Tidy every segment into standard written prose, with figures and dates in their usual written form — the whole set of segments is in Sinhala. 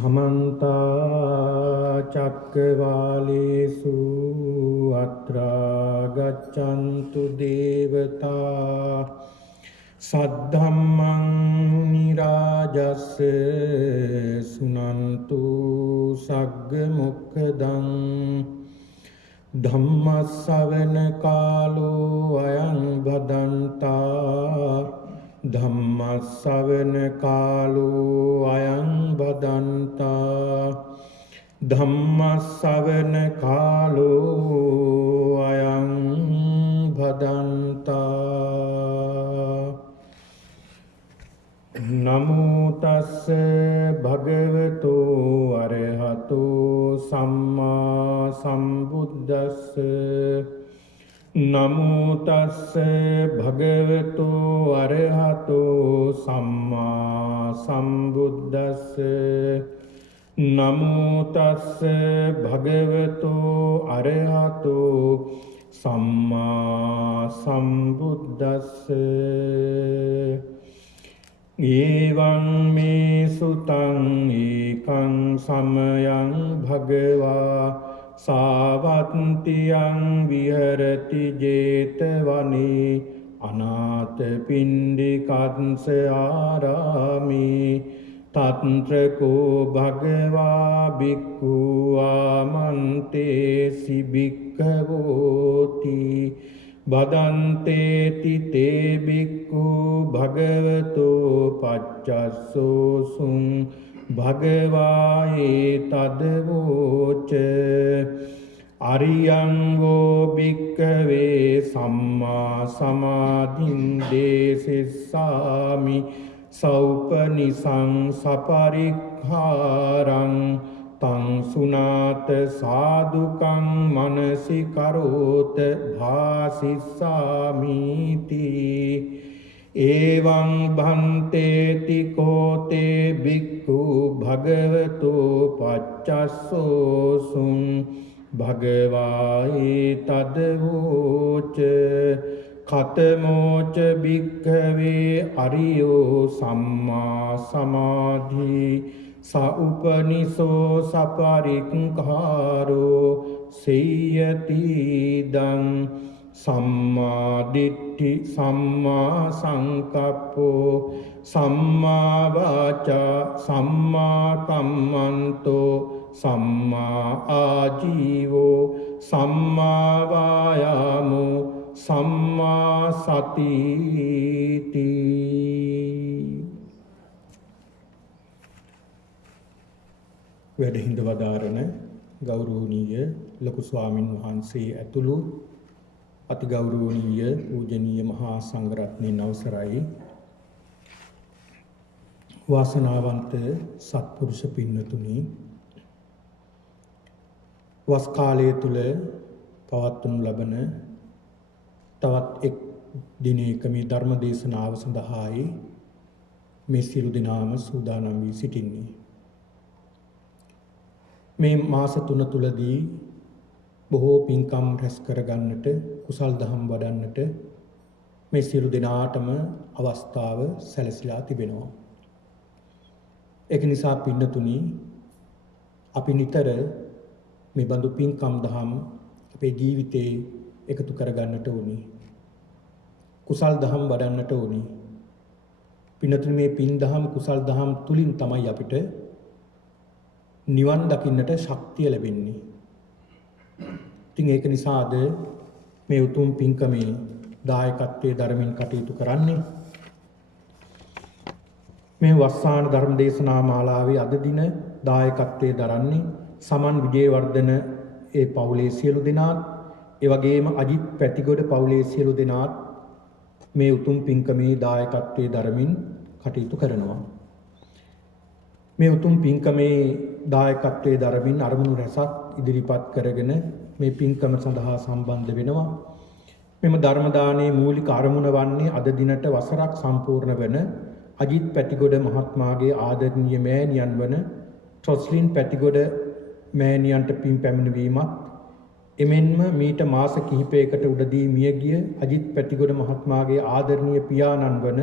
समन्ता चक्रवालेषु अत्रा गच्छन्तु देवता सद्धम्मं मुनिराजस्य सुनन्तु सग्गमुखदं धम्मश्रवण कालो अयं भदन्ता धम्मश्रवण कालो अयं भदन्ता धम्मश्रवण कालो अयं भदन्ता नमो तस् भगवतो अरहतो सम्मा सम्बुद्धस्स नमो तस् भगवतो अरहतो सम्मा सम्बुद्धस्स नमो तस् भगवतो अरहतो सम्मा सम्बुद्धस्स एवं मे सुतं एकं समयं भगवा सावन्तियं विहरति जेतवने अनाथपिण्डिकांस आरामे तत्र को भगवा भिक्खु आमन्तेसि भिक्खवोति बदन्तेति ते भिक्खु भगवतो पच्चस्सोऽसुं भगवाये तद्वोच अरियं वो भिक्खवे सम्मा समाधिं देशिष्यामि सौपनिषं सपरिक्खारं तं सुनात साधुकं मनसि करोत भासिष्यामीति एवं भन्तेति कोते भिक्खु भगवतो पच्चस्सोऽसुं भगवाये तद्वोच कथमोच भिक्खवे अरियो सम्मा समाधि स उपनिषो सपरिक्खारो सेयतीदं सम्मा दिट्ठि सम्मा संकप्पो सम्मा वाचा सम्मा कम्मन्तो सम्मा आजीवो सम्मा वायामो सम्मा सतीति වැඩහිඳ වදාරණ ගෞරවනීය ලොකු ස්වාමින් වහන්සේ ඇතුළු අති ගෞරවනීය පූජනීය මහා සංඝරත්නයන් අවසරයි වාසනාවන්ත සත්පුරුෂ පින්වතුනි වස් කාලය තුල පවත්වනු ලබන තවත් එක් දිනයක මේ ධර්ම දේශනාව සඳහායි මේ සියලු දෙනාම සූදානම් වී සිටින්නේ මේ මාස 3 තුලදී බොහෝ පින්කම් රැස් කරගන්නට කුසල් දහම් වඩන්නට මේ සියලු දෙනාටම අවස්ථාව සැලසීලා තිබෙනවා. ඒක නිසා පින්නතුනි අපි නිතර මේ බඳු පින්කම් දහම් අපේ ජීවිතේ එකතු කරගන්නට ඕනේ. කුසල් දහම් වඩන්නට ඕනේ. පින්නතුනි මේ පින් දහම් කුසල් දහම් තුලින් තමයි අපිට නිවන් දකින්නට ශක්තිය ලැබෙන්නේ. ඉතින් ඒක නිසා අද මේ උතුම් පින්කමේ දායකත්වයේ ධර්මින් කටයුතු කරන්නේ මේ වස්සාන ධර්ම දේශනා මාලාවේ අද දින දායකත්වයේ දරන්නේ සමන් විජේවර්ධන ඒ පවුලේ සියලු දෙනාත් ඒ වගේම අජිත් පැතිගොඩ පවුලේ සියලු දෙනාත් මේ උතුම් පින්කමේ දායකත්වයේ ධර්මින් කටයුතු කරනවා. මේ උතුම් පින්කමේ දායකත්වයේ දරමින් අරමුණු රැසක් ඉදිරිපත් කරගෙන මේ පින්කම සඳහා සම්බන්ධ වෙනවා. මෙම ධර්ම දානයේ මූලික අරමුණ වන්නේ අද දිනට වසරක් සම්පූර්ණ වන අජිත් පැතිගොඩ මහත්මයාගේ ආදරණීය මෑණියන් වන ටොස්ලින් පැතිගොඩ මෑණියන්ට පින් පැමිණවීමත් එමෙන්ම මීට මාස කිහිපයකට උඩදී මියගිය අජිත් පැතිගොඩ මහත්මයාගේ ආදරණීය පියාණන් වන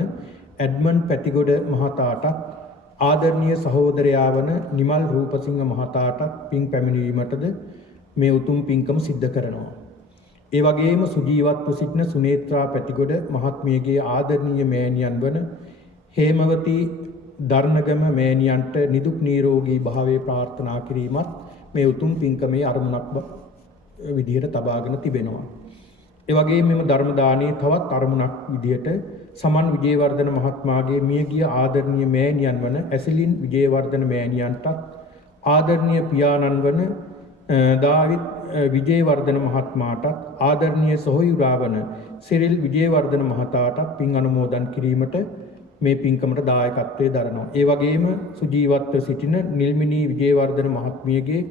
එඩ්මන්ඩ් පැතිගොඩ මහතාටත් ආදරණීය සහෝදරයා වන නිමල් රූපසිංහ මහතාටත් පින් පැමිණීමටද මේ උතුම් පින්කම සිද්ධ කරනවා. ඒ වගේම සුජීවත්ව සිටින සුනේත්‍රා පැතිගොඩ මහත්මියගේ ආදරණීය මෑණියන් වන හේමවති දර්ණගම මෑණියන්ට නිදුක් නිරෝගී භාවයේ ප්‍රාර්ථනා කිරීමත් මේ උතුම් පින්කමේ අරමුණක් විදිහට තබාගෙන තිබෙනවා. ඒ වගේම මෙම ධර්ම දානයේ තවත් අරමුණක් විදිහට සමන් විජේවර්ධන මහත්මයාගේ මියගිය ආදරණීය මෑණියන් වන ඇසිලින් විජේවර්ධන මෑණියන්ටත් ආදරණීය පියාණන් වන දාවිත් විජේවර්ධන මහත්මයාටත් ආදරණීය සොහොයුරා වන සිරිල් විජේවර්ධන මහතාටත් පින් අනුමෝදන් කිරීමට මේ පින්කමට දායකත්වයේ දරනවා. ඒ වගේම සුජීවත්ව සිටින නිල්මිනී විජේවර්ධන මහත්මියගේ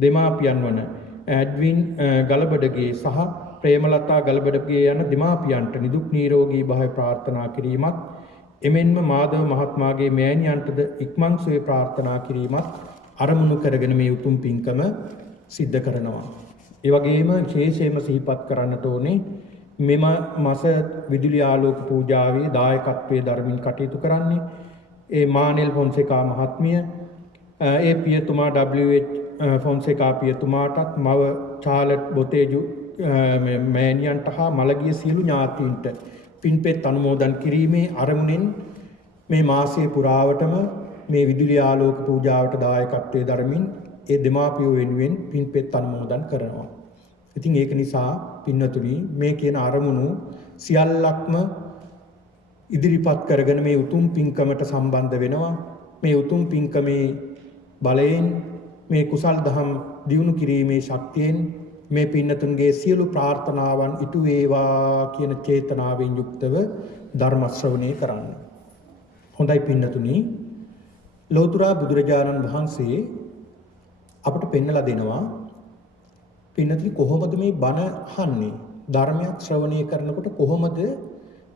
දෙමාපියන් වන ඇඩ්වින් ගලබඩගේ සහ ප්‍රේමලතා ගලබඩගේ යන දෙමාපියන්ට නිදුක් නිරෝගී භාවය ප්‍රාර්ථනා කිරීමත් එමෙන්ම මාධව මහත්මයාගේ මෑණියන්ටද ඉක්මන් සුවය ප්‍රාර්ථනා කිරීමත් අරමුණු කරගෙන මේ උතුම් පින්කම සිද්ධ කරනවා. ඒ වගේම විශේෂයෙන්ම සිහිපත් කරන්නට ඕනේ මෙම මාස විදුලි ආලෝක පූජාවේ දායකත්වයේ ධර්මින් කටයුතු කරන්නේ ඒ මානෙල් ෆොන්සේකා මහත්මිය, ඒ පියතුමා WH ෆොන්සේකා පියතුමාටත් මව චාලට් බොතේජු මෑණියන්ට හා මළගිය සියලු ඥාතීන්ට පින්පෙත් අනුමෝදන් කිරීමේ අරමුණෙන් මේ මාසයේ පුරාවටම මේ විදුලි ආලෝක පූජාවට දායකත්වයේ ධර්මින් ඒ දෙමාපියෝ වෙනුවෙන් පින්පෙත් අනුමෝදන් කරනවා. ඉතින් ඒක නිසා පින්නතුනි මේ කියන අරමුණු සියල්ලක්ම ඉදිරිපත් කරගෙන මේ උතුම් පින්කමට සම්බන්ධ වෙනවා. මේ උතුම් පින්කමේ බලයෙන් මේ කුසල් දහම් දියුණු කිරීමේ ශක්තියෙන් මේ පින්නතුන්ගේ සියලු ප්‍රාර්ථනාවන් ඉටු වේවා කියන චේතනාවෙන් යුක්තව ධර්ම ශ්‍රවණය කරන්න. හොඳයි පින්නතුනි, ලෞතර බුදුරජාණන් වහන්සේ අපට පෙන්වලා දෙනවා පින්නතුනි කොහොමද මේ බණ අහන්නේ? ධර්මයක් ශ්‍රවණය කරනකොට කොහොමද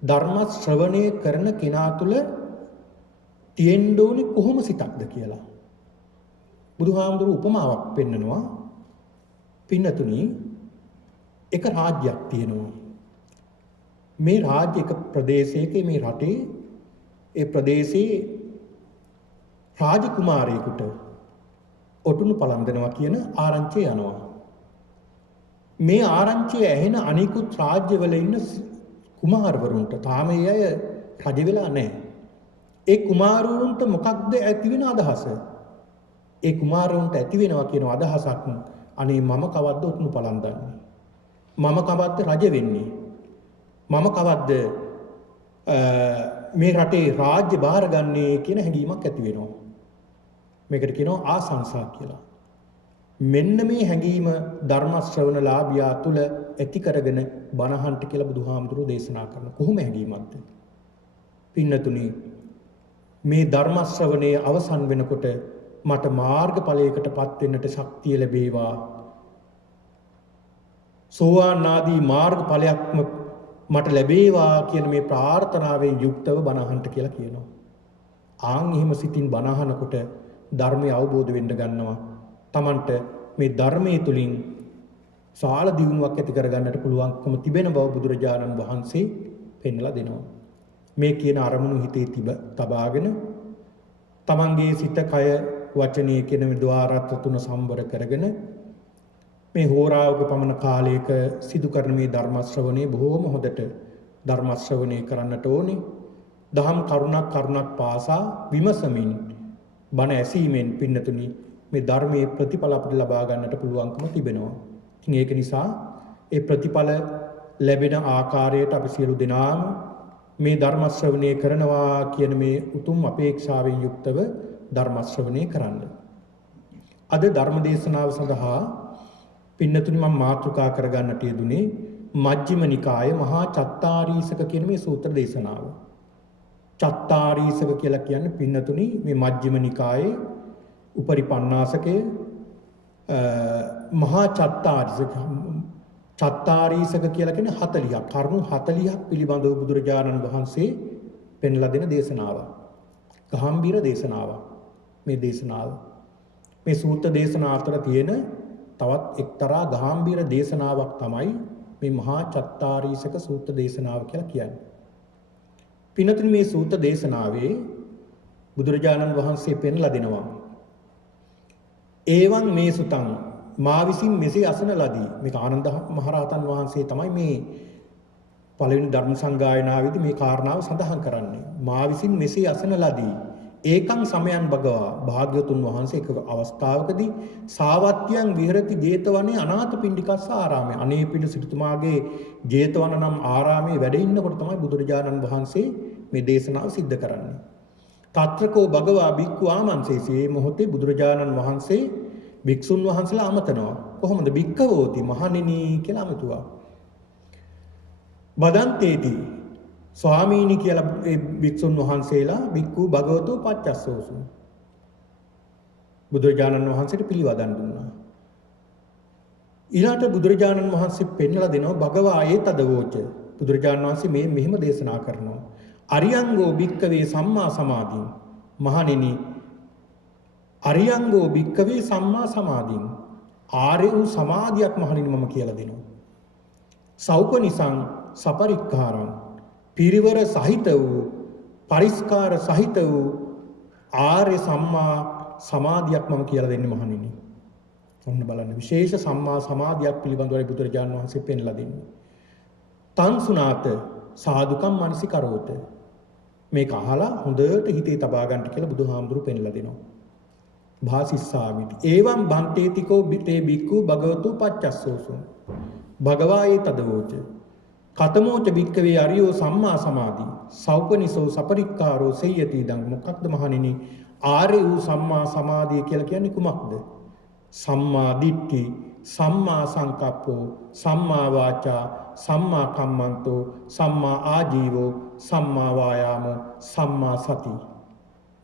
ධර්ම ශ්‍රවණය කරන කෙනා තුළ තියෙන්න ඕනේ කොහොම සිතක්ද කියලා. බුදුහාමුදුරු උපමාවක් පෙන්නනවා. පින්නතුනි එක රාජ්‍යයක් තියෙනවා. මේ රාජ්‍ය එක ප්‍රදේශයක මේ රටේ ඒ ප්‍රදේශයේ රාජකුමාරයෙකුට ඔටුනු පලන්දනවා කියන ආරංචිය යනවා. මේ ආරංචිය ඇහෙන අනිකුත් රාජ්‍යවල ඉන්න කුමාරවරුන්ට තාම ඒ අය රජ වෙලා නැහැ. ඒ කුමාරවරුන්ට මොකක්ද ඇති වෙන අදහස? ඒ කුමාරවරුන්ට ඇති වෙනවා කියන අදහසක් අනේ මම කවද්ද ඔටුනු පලන්දන්නේ? මම කවද්ද රජ වෙන්නේ? මම කවද්ද මේ රටේ රාජ්‍ය බාරගන්නේ කියන හැඟීමක් ඇති වෙනවා. මේකට කියනවා ආසංසා කියලා. මෙන්න මේ හැඟීම ධර්ම ශ්‍රවණලාභියා තුල ඇති කරගෙන බණහන්ට කියලා බුදුහාමුදුරුවෝ දේශනා කරන කොහොම හැඟීමක්ද? පින්නතුනි මේ ධර්ම ශ්‍රවණයේ අවසන් වෙනකොට මට මාර්ගඵලයකටපත් වෙන්නට ශක්තිය ලැබේවා. සෝවාන් ආදී මාර්ගඵලයක්ම මට ලැබේවා කියන මේ ප්‍රාර්ථනාවෙන් යුක්තව බණහන්ට කියලා කියනවා. ආන් එහෙම සිතින් බණහනකොට ධර්මය අවබෝධ වෙන්න ගන්නවා. තමන්ට මේ ධර්මයේ තුලින් සාල දියුණුවක් ඇති කරගන්නට පුළුවන්කම තිබෙන බව බුදුරජාණන් වහන්සේ පෙන්වලා දෙනවා. මේ කියන අරමුණු හිතේ තබාගෙන තමන්ගේ සිත, කය, වචනය කියන මේ ద్వාරත්ව තුන සම්බර කරගෙන මේ හෝරාවක පමණ කාලයක සිදු කරන මේ ධර්ම ශ්‍රවණය බොහෝම හොඳට ධර්ම ශ්‍රවණය කරන්නට ඕනේ. දහම් කරුණක් පාසා විමසමින් බණ ඇසීමෙන් පින්නතුනි මේ ධර්මයේ ප්‍රතිඵල අපිට ලබා ගන්නට පුළුවන්කම තිබෙනවා. ඉතින් ඒක නිසා ඒ ප්‍රතිඵල ලැබෙන ආකාරයට අපි සියලු දෙනාම මේ ධර්ම ශ්‍රවණය කරනවා කියන මේ උතුම් අපේක්ෂාවෙන් යුක්තව ධර්ම ශ්‍රවණය කරන්න. අද ධර්ම දේශනාව සඳහා පින්නතුනි මම මාතෘකා කරගන්නට යෙදුනේ මජ්ක්‍ධිම නිකායේ මහා චත්තාරීසක කියන මේ සූත්‍ර දේශනාව. චත්තාරීසක කියලා කියන්නේ පින්නතුනි මේ මජ්ක්‍ධිම නිකායේ උපරිපන්නාසකයේ මහා චත්තාරීසක කියලා කියන්නේ 40ක් කරුණු 40ක් පිළිබඳව බුදුරජාණන් වහන්සේ පෙන්ලා දෙන දේශනාවක්. ගාම්භීර දේශනාවක්. මේ දේශනාව මේ සූත්‍ර දේශනා අතර තියෙන තවත් එක්තරා ගාම්භීර දේශනාවක් තමයි මේ මහා චත්තාරීසක සූත්‍ර දේශනාව කියලා කියන්නේ. පින්නතුනි මේ සූත්‍ර දේශනාවේ බුදුරජාණන් වහන්සේ පෙන්ලා දෙනවා. ඒවන් මේ සුතං මා විසින් මෙසේ අසන ලදී. මේක ආනන්ද මහරහතන් වහන්සේ තමයි මේ පළවෙනි ධර්ම සංගායනාවේදී මේ කාරණාව සඳහන් කරන්නේ. මා විසින් මෙසේ අසන ලදී. ඒකං සමයන් භගවා භාග්‍යවතුන් වහන්සේ එක අවස්ථාවකදී සාවත්‍යයන් විහෙරති ජේතවනේ අනාථපිණ්ඩිකස්ස ආරාමයේ අනේපිඬු සිටුතුමාගේ ජේතවන නම් ආරාමයේ වැඩ ඉන්නකොට තමයි බුදුරජාණන් වහන්සේ මේ දේශනාව සිද්ධ කරන්නේ. తත්‍රකෝ භගවා භික්ඛු ආමන්සේසේ මොහොතේ බුදුරජාණන් වහන්සේ භික්ෂුන් වහන්සේලා අමතනවා. කොහොමද භික්ඛවෝති මහණෙනි කියලා අමතුවා. බදන්තේති ස්වාමීනි කියලා ඒ භික්ෂුන් වහන්සේලා භික්ඛු භගවතෝ පච්චස්සෝසු බුදුරජාණන් වහන්සේට පිළිවදන් දුන්නා. ඊළාට බුදුරජාණන් වහන්සේ පෙන්වලා දෙනවා භගවා ඒතදවෝච බුදුරජාණන් වහන්සේ මේ මෙහෙම දේශනා කරනවා. අරියංගෝ භික්ඛවේ සම්මා සමාධින් මහණෙනි අරියංගෝ භික්ඛවේ සම්මා සමාධින් ආර්ය වූ සමාධියක් මහණෙනි මම කියලා දෙනවා. සෞපනිසං සපරික්ඛාරං පිරිවර සහිත වූ පරිස්කාර සහිත වූ ආර්ය සම්මා සමාධියක් මම කියලා දෙන්නේ මහණෙනි. ඔන්න බලන්න විශේෂ සම්මා සමාධියක් පිළිබඳව බුදුරජාණන් වහන්සේ පෙන්ලා දෙන්නේ. තං සුනාත සාදුකම් මනසිකරෝත මේක අහලා හොඳට හිතේ තබා ගන්න කියලා බුදුහාමුදුරු පෙන්ලා දෙනවා. භාසිස්සාමිති එවං බන්තේතිකෝ බිතේ බික්ඛු භගවතු පච්චස්සෝසු භගවායේ තදවෝච කතමෝච භික්ඛවේ අරියෝ සම්මා සමාධි සෞපනිසෝ සපරික්කාරෝ සේයති දං මොකක්ද මහණෙනි ආර්ය වූ සම්මා සමාධිය කියලා කියන්නේ කුමක්ද? සම්මා දිට්ඨි සම්මා සංකප්පෝ සම්මා වාචා සම්මා කම්මන්තෝ සම්මා ආජීවෝ සම්මා වායාමෝ සම්මා සති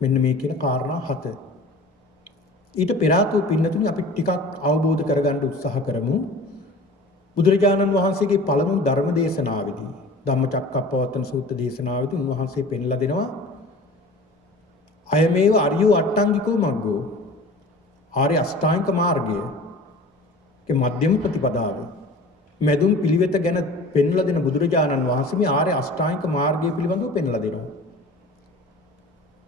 මෙන්න මේ කියන කාරණා 7. ඊට පෙර ආතු පින්නතුනි අපි ටිකක් අවබෝධ කරගන්න උත්සාහ කරමු. බුදුරජාණන් වහන්සේගේ පළමු ධර්ම දේශනාවේදී ධම්මචක්කප්පවත්තන සූත්‍ර දේශනාවේදී උන්වහන්සේ පෙන්ලා දෙනවා අයමේව අරියෝ අට්ටංගිකෝ මග්ගෝ ආර්ය අෂ්ටාංගික මාර්ගය ඒ මධ්‍යම ප්‍රතිපදාව මෙදුම් පිළිවෙත ගැන පෙන්ලා දෙන බුදුරජාණන් වහන්සේ මේ ආර්ය අෂ්ටාංගික මාර්ගය පිළිබඳව පෙන්ලා දෙනවා.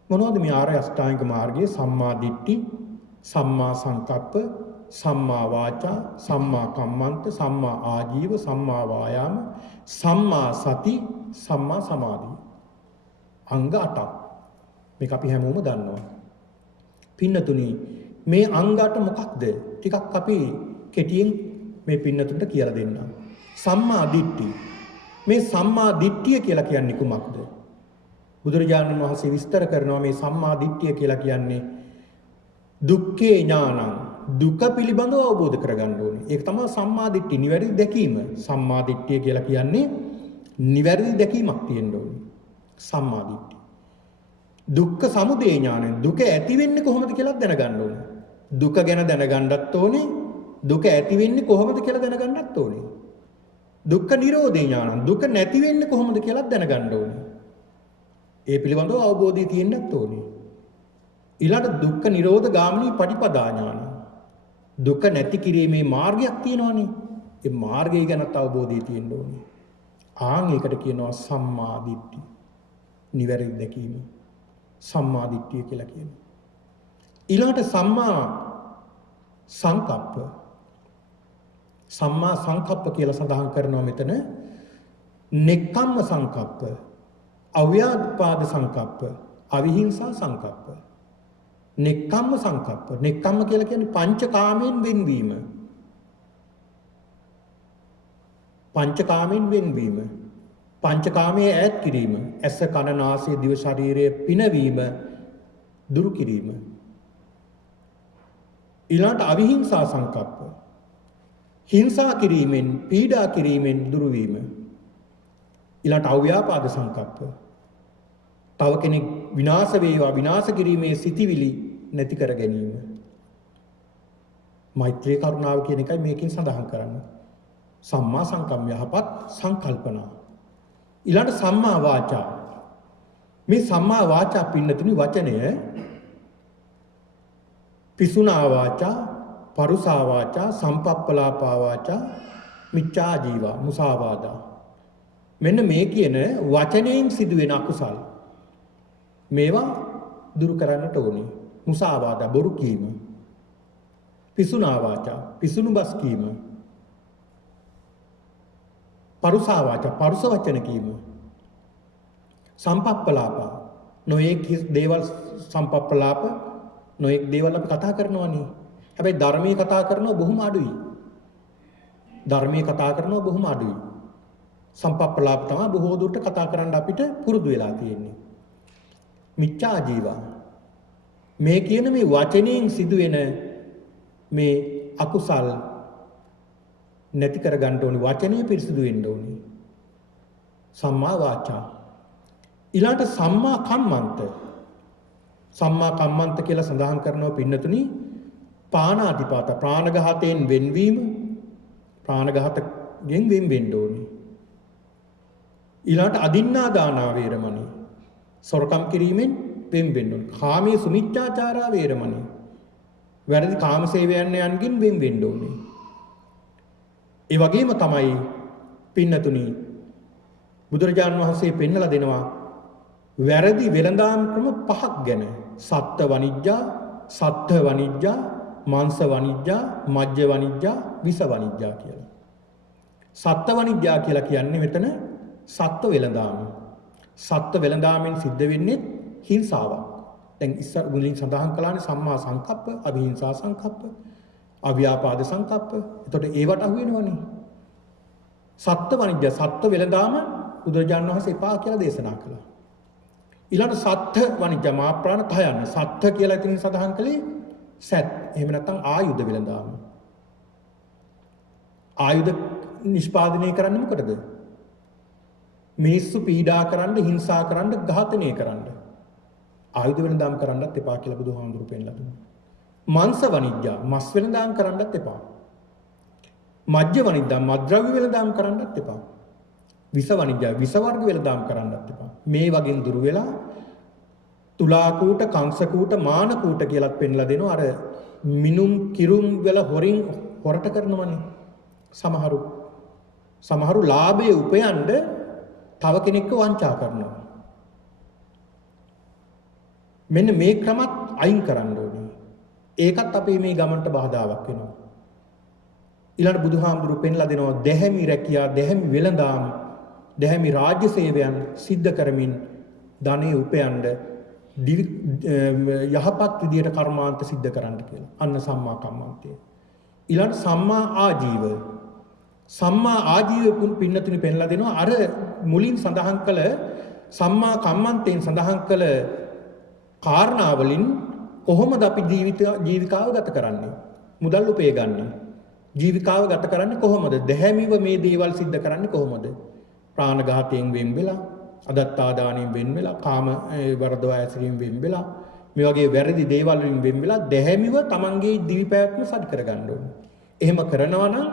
මොනවද මේ ආර්ය අෂ්ටාංගික මාර්ගය? සම්මා දිට්ඨි සම්මා සංකප්ප සම්මා වාචා සම්මා කම්මන්ත සම්මා ආජීව සම්මා වායාම සම්මා සති සම්මා සමාධි අංග 8ක් මේක අපි හැමෝම දන්නවා. පින්නතුනි මේ අංග 8 මොකක්ද? ටිකක් අපි කෙටියෙන් මේ පින්නතුන්ට කියලා දෙන්න. සම්මා දිට්ඨි මේ සම්මා දිට්ඨිය කියලා කියන්නේ කුමක්ද? බුදුරජාණන් වහන්සේ විස්තර කරනවා මේ සම්මා දිට්ඨිය කියලා කියන්නේ දුක්ඛේ ඥානං දුක පිළිබඳව අවබෝධ කරගන්න ඕනේ. ඒක තමයි සම්මා දිට්ඨිය නිවැරදි දැකීම. සම්මා දිට්ඨිය කියලා කියන්නේ නිවැරදි දැකීමක් තියෙන්න ඕනේ. සම්මා දිට්ඨිය. දුක්ඛ සමුදය ඥානං දුක ඇති වෙන්නේ කොහොමද කියලා දැනගන්න ඕනේ. දුක ගැන දැනගන්නත් ඕනේ. දුක ඇති වෙන්නේ කොහොමද කියලා දැනගන්නත් ඕනේ. දුක්ඛ නිරෝධේ ඥානං දුක නැති වෙන්නේ කොහොමද කියලා දැනගන්න ඕනේ. ඒ පිළිබඳව අවබෝධය තියෙන්නත් ඕනේ. ඊළඟ දුක්ඛ නිරෝධ ගාමිනී පටිපදා ඥානං දුක නැති කිරීමේ මාර්ගයක් තියෙනවනේ. ඒ මාර්ගය ගැනත් අවබෝධය තියෙන්න ඕනේ. ආන් ඒකට කියනවා සම්මා දිට්ඨිය. නිවැරදි දැකීම. සම්මා දිට්ඨිය කියලා කියනවා. ඊළඟට සම්මා සංකප්ප. සම්මා සංකප්ප කියලා සඳහන් කරනවා මෙතන. නෙක්ඛම්ම සංකප්ප, අව්‍යාපාද සංකප්ප, අවිහිංසා සංකප්ප. නෙක්ඛම්ම සංකප්ප. නෙක්ඛම්ම කියලා කියන්නේ පංචකාමයෙන් වෙන්වීම. පංචකාමයෙන් වෙන්වීම. පංචකාමයේ ඈත් කිරීම. ඇස කන නාසය දිව ශරීරය පිනවීම දුරු කිරීම. ඊළඟට අවිහිංසා සංකප්ප. හිංසා කිරීමෙන් පීඩා කිරීමෙන් දුරු වීම. ඊළඟට අව්‍යාපාද සංකප්ප. තව කෙනෙක් විනාශ වේවා විනාශ කිරීමේ සිටිවිලි නැති කර ගැනීම. මෛත්‍රී කරුණාව කියන එකයි මේකෙන් සඳහන් කරන්නේ. සම්මා සංකම්ම යහපත් සංකල්පනා. ඊළඟ සම්මා වාචා. මේ සම්මා වාචා පින්නතුනි වචනය පිසුනා වාචා, පරුසා වාචා, සම්පප්පලාපා වාචා, මිච්ඡා ජීවා, මුසාවාදා. මෙන්න මේ කියන වචනයෙන් සිදුවෙන අකුසල්. මේවා දුරු කරන්නට ඕනේ. මුසාවාද බොරු කීම. පිසුනා වාචා පිසුණු බස් කීම. පරුසා වාචා පරුස වචන කීම. සම්පප්පලාප නොඑක් දේවල් සම්පප්පලාප නොඑක් දේවල් අපි කතා කරනවානේ. හැබැයි ධර්මයේ කතා කරනවා බොහොම අඩුයි. ධර්මයේ කතා කරනවා බොහොම අඩුයි. සම්පප්පලාප තමයි බොහෝ දුරට කතා කරන්න අපිට පුරුදු වෙලා තියෙන්නේ. මිච්ඡා ජීවා මේ කියන මේ වචනයෙන් සිදුවෙන මේ අකුසල් නැති කර ගන්න ඕනේ. වචනේ පිරිසිදු වෙන්න ඕනේ. සම්මා වාචා ඊළාට සම්මා කම්මන්ත. සම්මා කම්මන්ත කියලා සඳහන් කරනවා පින්නතුනි පාණාතිපාත ප්‍රාණඝාතයෙන් වෙන්වීම. ප්‍රාණඝාතයෙන් වෙන්න ඕනේ. ඊළාට අදින්නා දානා වේරමණී සොරකම් කිරීමෙන් වෙන්න ඕනේ. කාමයේ සුමිච්ඡාචාරා වේරමණී වැරදි කාම සේවයන්ගෙන් වෙන්න ඕනේ. ඒ වගේම තමයි පින්නතුනි බුදුරජාණන් වහන්සේ පෙන්නලා දෙනවා වැරදි වෙළඳාම් ක්‍රම 5ක් ගැන. සත්ත්ව වනිජ්ජා, සත්ත්ව වනිජ්ජා, මාංශ වනිජ්ජා, මජ්ජ වනිජ්ජා, විස වනිජ්ජා කියලා. සත්ත්ව වනිජ්ජා කියලා කියන්නේ මෙතන සත්ත්ව වෙළඳාම. සත්ත්ව වෙළඳාමෙන් සිද්ධ වෙන්නේ හිංසාවක්. දැන් ඉස්සර මුලින් සඳහන් කළානේ සම්මා සංකප්ප, අවිහිංසා සංකප්ප, අව්‍යාපාද සංකප්ප. එතකොට ඒවට අහු වෙනවනේ. සත්ත්ව වනිජ්ජා සත්ත්ව වෙළඳාම බුදුරජාණන් වහන්සේ එපා කියලා දේශනා කළා. ඊළඟ සත්ත්ව වනිජ්ජා මා ප්‍රාණ තයන්න. සත්ත්ව කියලා ඉතින් සඳහන් කළේ සත්. එහෙම නැත්නම් ආයුධ වෙළඳාම. ආයුධ නිෂ්පාදනය කරන්නේ මොකටද? මිනිස්සු පීඩා කරන්න, හිංසා කරන්න, ඝාතනය කරන්න. ආයුධ වෙළඳාම් කරන්නත් එපා කියලා බුදුහාමුදුරු පෙන්නලා දුන්නා. මාංශ වනිජ්ජා මස් වෙළඳාම් කරන්නත් එපා. මජ්ජ වනිජ්ජා මද්ද්‍රව්‍ය වෙළඳාම් කරන්නත් එපා. විස වනිජ්ජා විස වර්ග වෙළඳාම් කරන්නත් එපා. මේ වගේ දුරු වෙලා තුලා කූට, කංශ කූට, මාන කූට කියලාත් පෙන්නලා දෙනවා. අර මිනුම් කිරුම් වල හොරින් හොරට කරනවනේ. සමහරු ලාභයේ උපයන්න තව කෙනෙක්ව වංචා කරනවා. මෙන්න මේ ක්‍රමත් අයින් කරන්න ඕනේ. ඒකත් අපේ මේ ගමන්ට බාධාවක් වෙනවා. ඊළඟ බුදුහාමුදුරු පෙන්ලා දෙනවා දැහැමි රැකියා, දැහැමි වෙළඳාම්, දැහැමි රාජ්‍ය සේවයන් සිද්ධ කරමින් ධනෙ උපයන්න යහපත් විදියට කර්මාන්ත සිද්ධ කරන්න කියලා. අන්න සම්මා කම්මන්තය. ඊළඟ සම්මා ආජීව. සම්මා ආජීව පින්නතුනි පෙන්ලා දෙනවා අර මුලින් සඳහන් කළ සම්මා කම්මන්තයෙන් සඳහන් කළ කාරණාවලින් කොහොමද අපි ජීවිකාව ගත කරන්නේ? මුදල් උපය ගන්න. ජීවිකාව ගත කරන්නේ කොහොමද? දැහැමිව මේ දේවල් සිද්ධ කරන්නේ කොහොමද? ප්‍රාණඝාතයෙන් වෙන් වෙලා, අදත්තාදානයෙන් වෙන් වෙලා, කාම වර්ධව ඇසීම් වෙන් වෙලා, මේ වගේ වැරදි දේවල් වලින් වෙන් වෙලා දැහැමිව තමන්ගේ දිවි පැවැත්ම සකස් කර ගන්න ඕනේ. එහෙම කරනවා නම්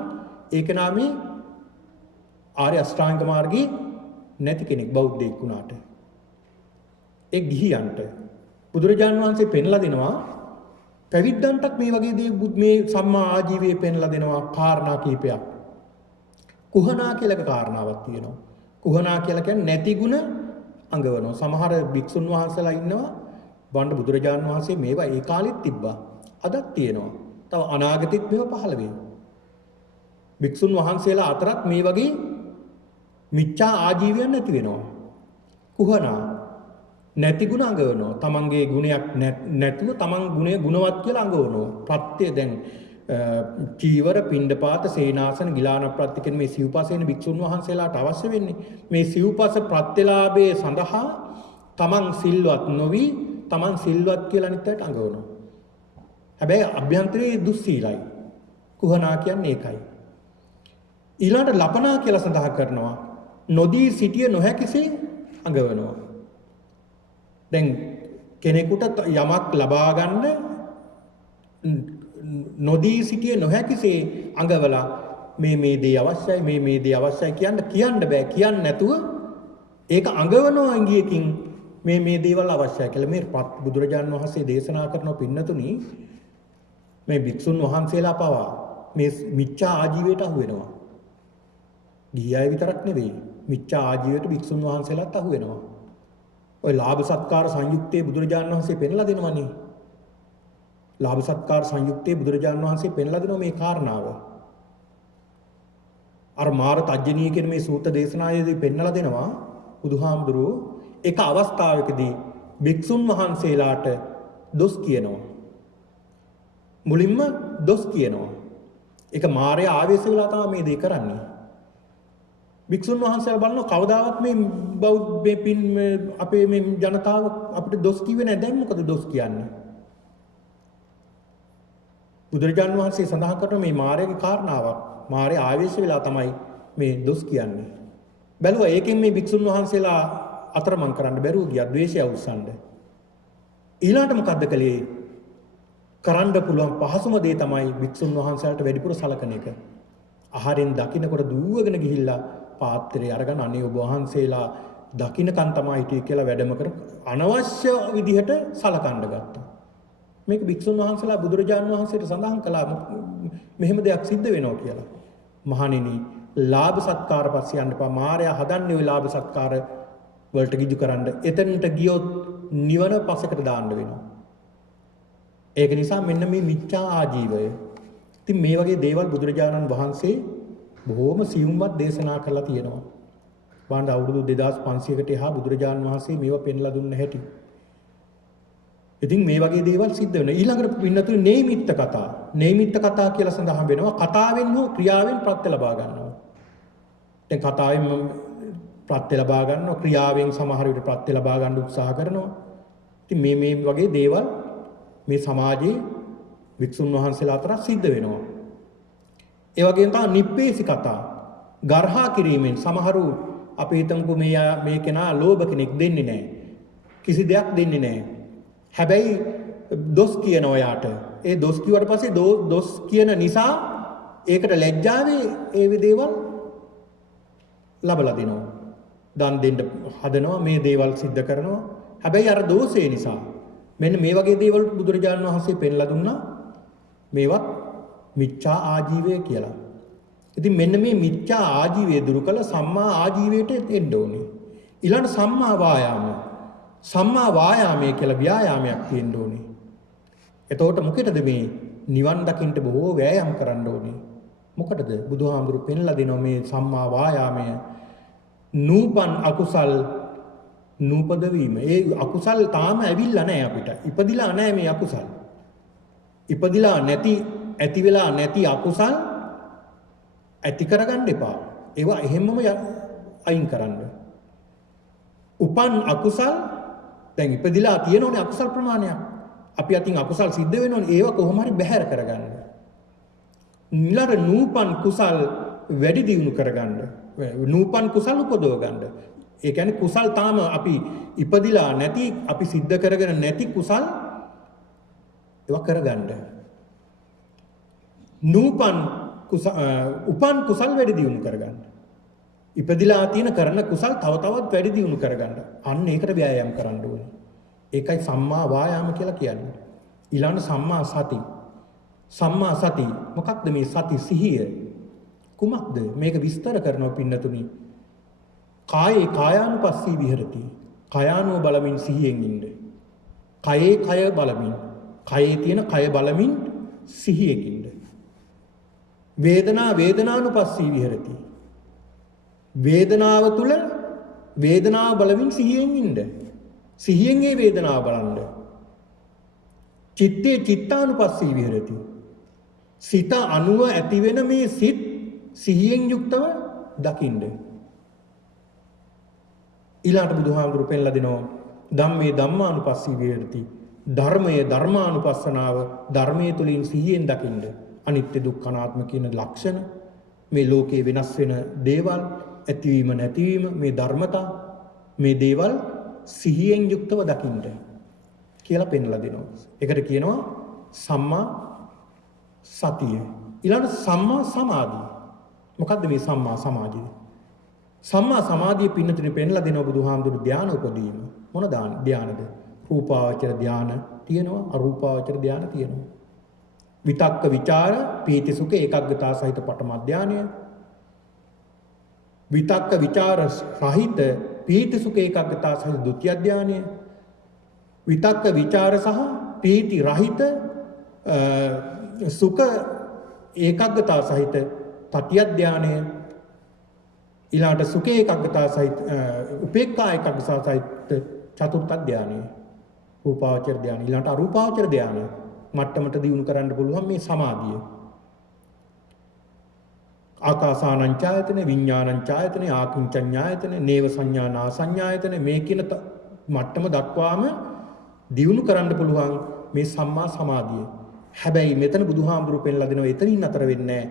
ඒක නාමේ ආර්ය අෂ්ටාංග මාර්ගයේ නැති කෙනෙක් බෞද්ධයෙක් වුණාට. ඒ ගිහියන්ට බුදුරජාණන් වහන්සේ පෙන්ලා දෙනවා පැවිද්දන්ටත් මේ වගේ මේ සම්මා ආජීවයේ පෙන්ලා දෙනවා කාරණා කීපයක්. කුහනා කියලා කාරණාවක් තියෙනවා. කුහනා කියලා කියන්නේ නැති ಗುಣ අඟවනවා. සමහර භික්ෂුන් වහන්සේලා ඉන්නවා වණ්ඩ බුදුරජාණන් වහන්සේ මේවා ඒ කාලෙත් තිබ්බා. අදත් තියෙනවා. තව අනාගතෙත් මේවා පහළ වෙයි. භික්ෂුන් වහන්සේලා අතරත් මේ වගේ මිච්ඡා ආජීවයන් නැති වෙනවා. කුහනා නැති ගුණ අඟවනවා. තමන්ගේ ගුණයක් නැතුව තමන් ගුණය ගුණවත් කියලා අඟවනවා. ප්‍රත්‍ය දැන් චීවර, පිණ්ඩපාත, සේනාසන, ගිලාන ප්‍රත්‍ය කියන මේ සිව්පසේන භික්ෂුන් වහන්සේලාට අවශ්‍ය වෙන්නේ මේ සිව්පස ප්‍රත්‍යලාභයේ සඳහා තමන් සිල්වත් නොවි තමන් සිල්වත් කියලා අනිත්යට අඟවනවා. හැබැයි අභ්‍යන්තරයේ දුස්සීලයි. කුහනා කියන්නේ ඒකයි. ඊළඟට ලපනා කියලා සඳහන් කරනවා. නොදී සිටිය නොහැකිසේ අඟවනවා. දැන් කෙනෙකුට යමක් ලබා ගන්න නොදී සිටිය නොහැකිසේ අඟවලා මේ දේ අවශ්‍යයි මේ දේ අවශ්‍යයි කියන්න බෑ. කියන්න නැතුව ඒක අඟවනවා ඉංගියකින් මේ දේවල් අවශ්‍යයි කියලා. මේ බුදුරජාණන් වහන්සේ දේශනා කරන පින්නතුනි මේ භික්ෂුන් වහන්සේලා පවා මේ මිච්ඡා ආජීවයට අහු වෙනවා. ගිහි අය විතරක් නෙවෙයි මිච්ඡා ආජීවයට භික්ෂුන් වහන්සේලාත් අහු වෙනවා. ඔය ලාභ සත්කාර සංයුක්තයේ බුදුරජාණන් වහන්සේ පෙන්ලා දෙනවනේ. ලාභ සත්කාර සංයුක්තයේ බුදුරජාණන් වහන්සේ පෙන්ලා දෙනවා මේ කාරණාව. අර මාර තජ්ජනීය කියන මේ සූත්‍ර දේශනාවේදී පෙන්වලා දෙනවා බුදුහාමුදුරුවෝ එක අවස්ථාවකදී භික්ෂුන් වහන්සේලාට දොස් කියනවා. මුලින්ම දොස් කියනවා. ඒක මාරයා ආවේශ වෙලා තමයි මේ දේ කරන්නේ. භික්ෂුන් වහන්සේලා බලනවා කවදාවත් මේ අපේ මේ ජනතාව අපිට දොස් කිව්වේ නැහැ. දැන් මොකද දොස් කියන්නේ? බුදුරජාණන් වහන්සේ සඳහන් කරන මේ මාරයාගේ කාරණාවක්. මාරයා ආවේශ වෙලා තමයි මේ දොස් කියන්නේ. බැලුවා ඒකෙන් මේ භික්ෂුන් වහන්සේලා අතරමං කරන්න බැරුව ගියා ද්වේෂය අවසන්ද. ඊළාට මොකද්ද කළේ? කරන්න පුළුවන් පහසුම දේ තමයි භික්ෂුන් වහන්සේලාට වැඩිපුර සලකන එක. ආහාරයෙන් දකින්නකොට දුවගෙන ගිහිල්ලා පාත්‍රය අරගෙන අනේ ඔබ වහන්සේලා දකින්නකන් තමයි හිටියේ කියලා වැඩම කර අනවශ්‍ය විදිහට සලකන්න ගත්තා. මේක භික්ෂුන් වහන්සේලා බුදුරජාණන් වහන්සේට සඳහන් කළා මෙහෙම දෙයක් සිද්ධ වෙනවා කියලා. මහණෙනි ලාභ සත්කාර පස්සේ යන්න එපා. මායя හදන්නේ ওই ලාභ සත්කාර වලට ගිජු කරන්න. එතනට ගියොත් නිවන පසකට දාන්න වෙනවා. ඒක නිසා මෙන්න මේ මිච්ඡා ආජීවය. ඉතින් මේ වගේ දේවල් බුදුරජාණන් වහන්සේ බොහොම සියුම්වත් දේශනා කරලා තියෙනවා. වань අවුරුදු 2500කට එහා බුදුරජාණන් වහන්සේ මේවා පෙන්ලා දුන්න හැටි. ඉතින් මේ වගේ දේවල් සිද්ධ වෙනවා. ඊළඟට පින්නතුනේ නේමිත්ත කතා. නේමිත්ත කතා කියලා සඳහන් වෙනවා. කතාවෙන් හෝ ක්‍රියාවෙන් ප්‍රත්‍ය ලබා ගන්නවා. දැන් කතාවෙන් ප්‍රත්‍ය ලබා ගන්නවා. ක්‍රියාවෙන් සමහර විට ප්‍රත්‍ය ලබා ගන්න උත්සාහ කරනවා. ඉතින් මේ වගේ දේවල් මේ සමාජයේ වික්ෂුන් වහන්සේලා අතර සිද්ධ වෙනවා. ඒ වගේම තමයි නිප්පේසි කතා. ගර්හා කිරීමෙන් සමහරු අපි හිතමුකෝ මේ කෙනා ලෝභ කෙනෙක් දෙන්නේ නැහැ. කිසි දෙයක් දෙන්නේ නැහැ. හැබැයි දොස් කියනවා යාට. ඒ දොස් කිව්වට පස්සේ දොස් කියන නිසා ඒකට ලැජ්ජාවේ ඒ දේවල් ලබලා දෙනවා. දන් දෙන්න හදනවා මේ දේවල් සිද්ධ කරනවා. හැබැයි අර දෝෂේ නිසා මෙන්න මේ වගේ දේවල් බුදුරජාණන් වහන්සේ පෙන්ලා දුන්නා. මේවත් මිච්ඡා ආජීවය කියලා. ඉතින් මෙන්න මේ මිච්ඡා ආජීවය දුරු කළ සම්මා ආජීවයට එන්න ඕනේ. ඊළඟ සම්මා වායාම. සම්මා වායාමයේ කියලා ව්‍යායාමයක් තියෙන්න ඕනේ. එතකොට මොකටද මේ නිවන් දකින්න බොහෝ වෑයම් කරන්න ඕනේ. මොකටද? බුදුහාමුදුරු පෙන්ලා දෙනවා මේ සම්මා වායාමය නූපන් අකුසල් නූපද වීම. ඒ අකුසල් තාම ඇවිල්ලා නැහැ අපිට. ඉපදිලා නැහැ මේ අකුසල්. ඉපදිලා නැති ඇති වෙලා නැති අකුසල් ඇති කරගන්න එපා. ඒවා එහෙමම අයින් කරන්න. උපන් අකුසල් දැන් ඉපදිලා තියෙනෝනේ අකුසල් ප්‍රමාණයක්. අපි අතින් අකුසල් සිද්ධ වෙනෝනේ ඒවා කොහොම හරි බැහැර කරගන්න. ඊළඟ නූපන් කුසල් වැඩි දියුණු කරගන්න. නූපන් කුසල් උපදව ගන්න. ඒ කියන්නේ කුසල් තාම අපි ඉපදිලා නැති අපි සිද්ධ කරගෙන නැති කුසල් ඒවා කරගන්න. උපන් කුසල් වැඩි දියුණු කරගන්න. ඉපදිලා තියෙන කරන කුසල් තව තවත් වැඩි දියුණු කරගන්න. අන්න ඒකට ව්‍යායාම කරන්න ඕනේ. ඒකයි සම්මා වායාම කියලා කියන්නේ. ඊළඟ සම්මා සති. සම්මා සති මොකක්ද මේ සති සිහිය? කුමක්ද? මේක විස්තර කරනවා පින්නතුනි. කායේ කායානුපස්සී විහෙරති. කයානුව බලමින් සිහියෙන් ඉන්න. කයේ කය බලමින්. කයේ තියෙන කය බලමින් සිහියෙන් ඉන්න. වේදනා වේදනානුපස්සී විහෙරති. වේදනාව තුල වේදනාව බලමින් සිහියෙන් ඉන්න. සිහියෙන් ඒ වේදනාව බලන්න. චිත්තේ චිත්තානුපස්සී විහෙරති. සිත අනුව ඇති වෙන මේ සිත් සිහියෙන් යුක්තව දකින්න. ඊළාට බුදුහාමුදුරු පෙන්ලා දෙනවා ධම්මේ ධම්මානුපස්සී විහෙරති. ධර්මයේ ධර්මානුපස්සනාව ධර්මයේ තුලින් සිහියෙන් දකින්න. අනිත්‍ය දුක්ඛ අනාත්ම කියන ලක්ෂණ මේ ලෝකේ වෙනස් වෙන දේවල් ඇතිවීම නැතිවීම මේ ධර්මතා මේ දේවල් සිහියෙන් යුක්තව දකින්න කියලා පෙන්ලා දෙනවා. ඒකට කියනවා සම්මා සතිය. ඊළඟ සම්මා සමාධිය. මොකද්ද මේ සම්මා සමාධිය? සම්මා සමාධිය පින්නතුනේ පෙන්ලා දෙනවා බුදුහාමුදුරු ධානය උපදීම. මොන ධානද? රූපාවචර ධාන තියෙනවා, අරූපාවචර ධාන තියෙනවා. විතක්ක විචාර පීති සුඛ ඒකග්ගතා සහිත පඨම ධානය. විතක්ක විචාර සහිත පීති සුඛ ඒකාග්‍රතාව සහිත ဒုတိ ය ධානය. විතක්ක ਵਿਚාර සහ පීති රහිත සුඛ ඒකාග්‍රතාව සහිත තතිය ධානය. ඊළාට සුඛ ඒකාග්‍රතාව සහිත උපේක්ඛා ඒකාග්‍රතාව සහිත චතුර්ථ ධානය. රූපාවචර ධානය. ඊළාට අරූපාවචර ධානය මට්ටමට දියුණු කරන්න පුළුවන් මේ සමාධිය. ආකාසානංචායතන විඥානංචායතන ආකින්චඤ්ඤායතන නේව සංඥා නා සංඥායතන මේ කියන මට්ටම දක්වාම දියුණු කරන්න පුළුවන් මේ සම්මා සමාධිය. හැබැයි මෙතන බුදුහාමුදුරු පෙන්ලා දෙනවා එතනින් අතර වෙන්නේ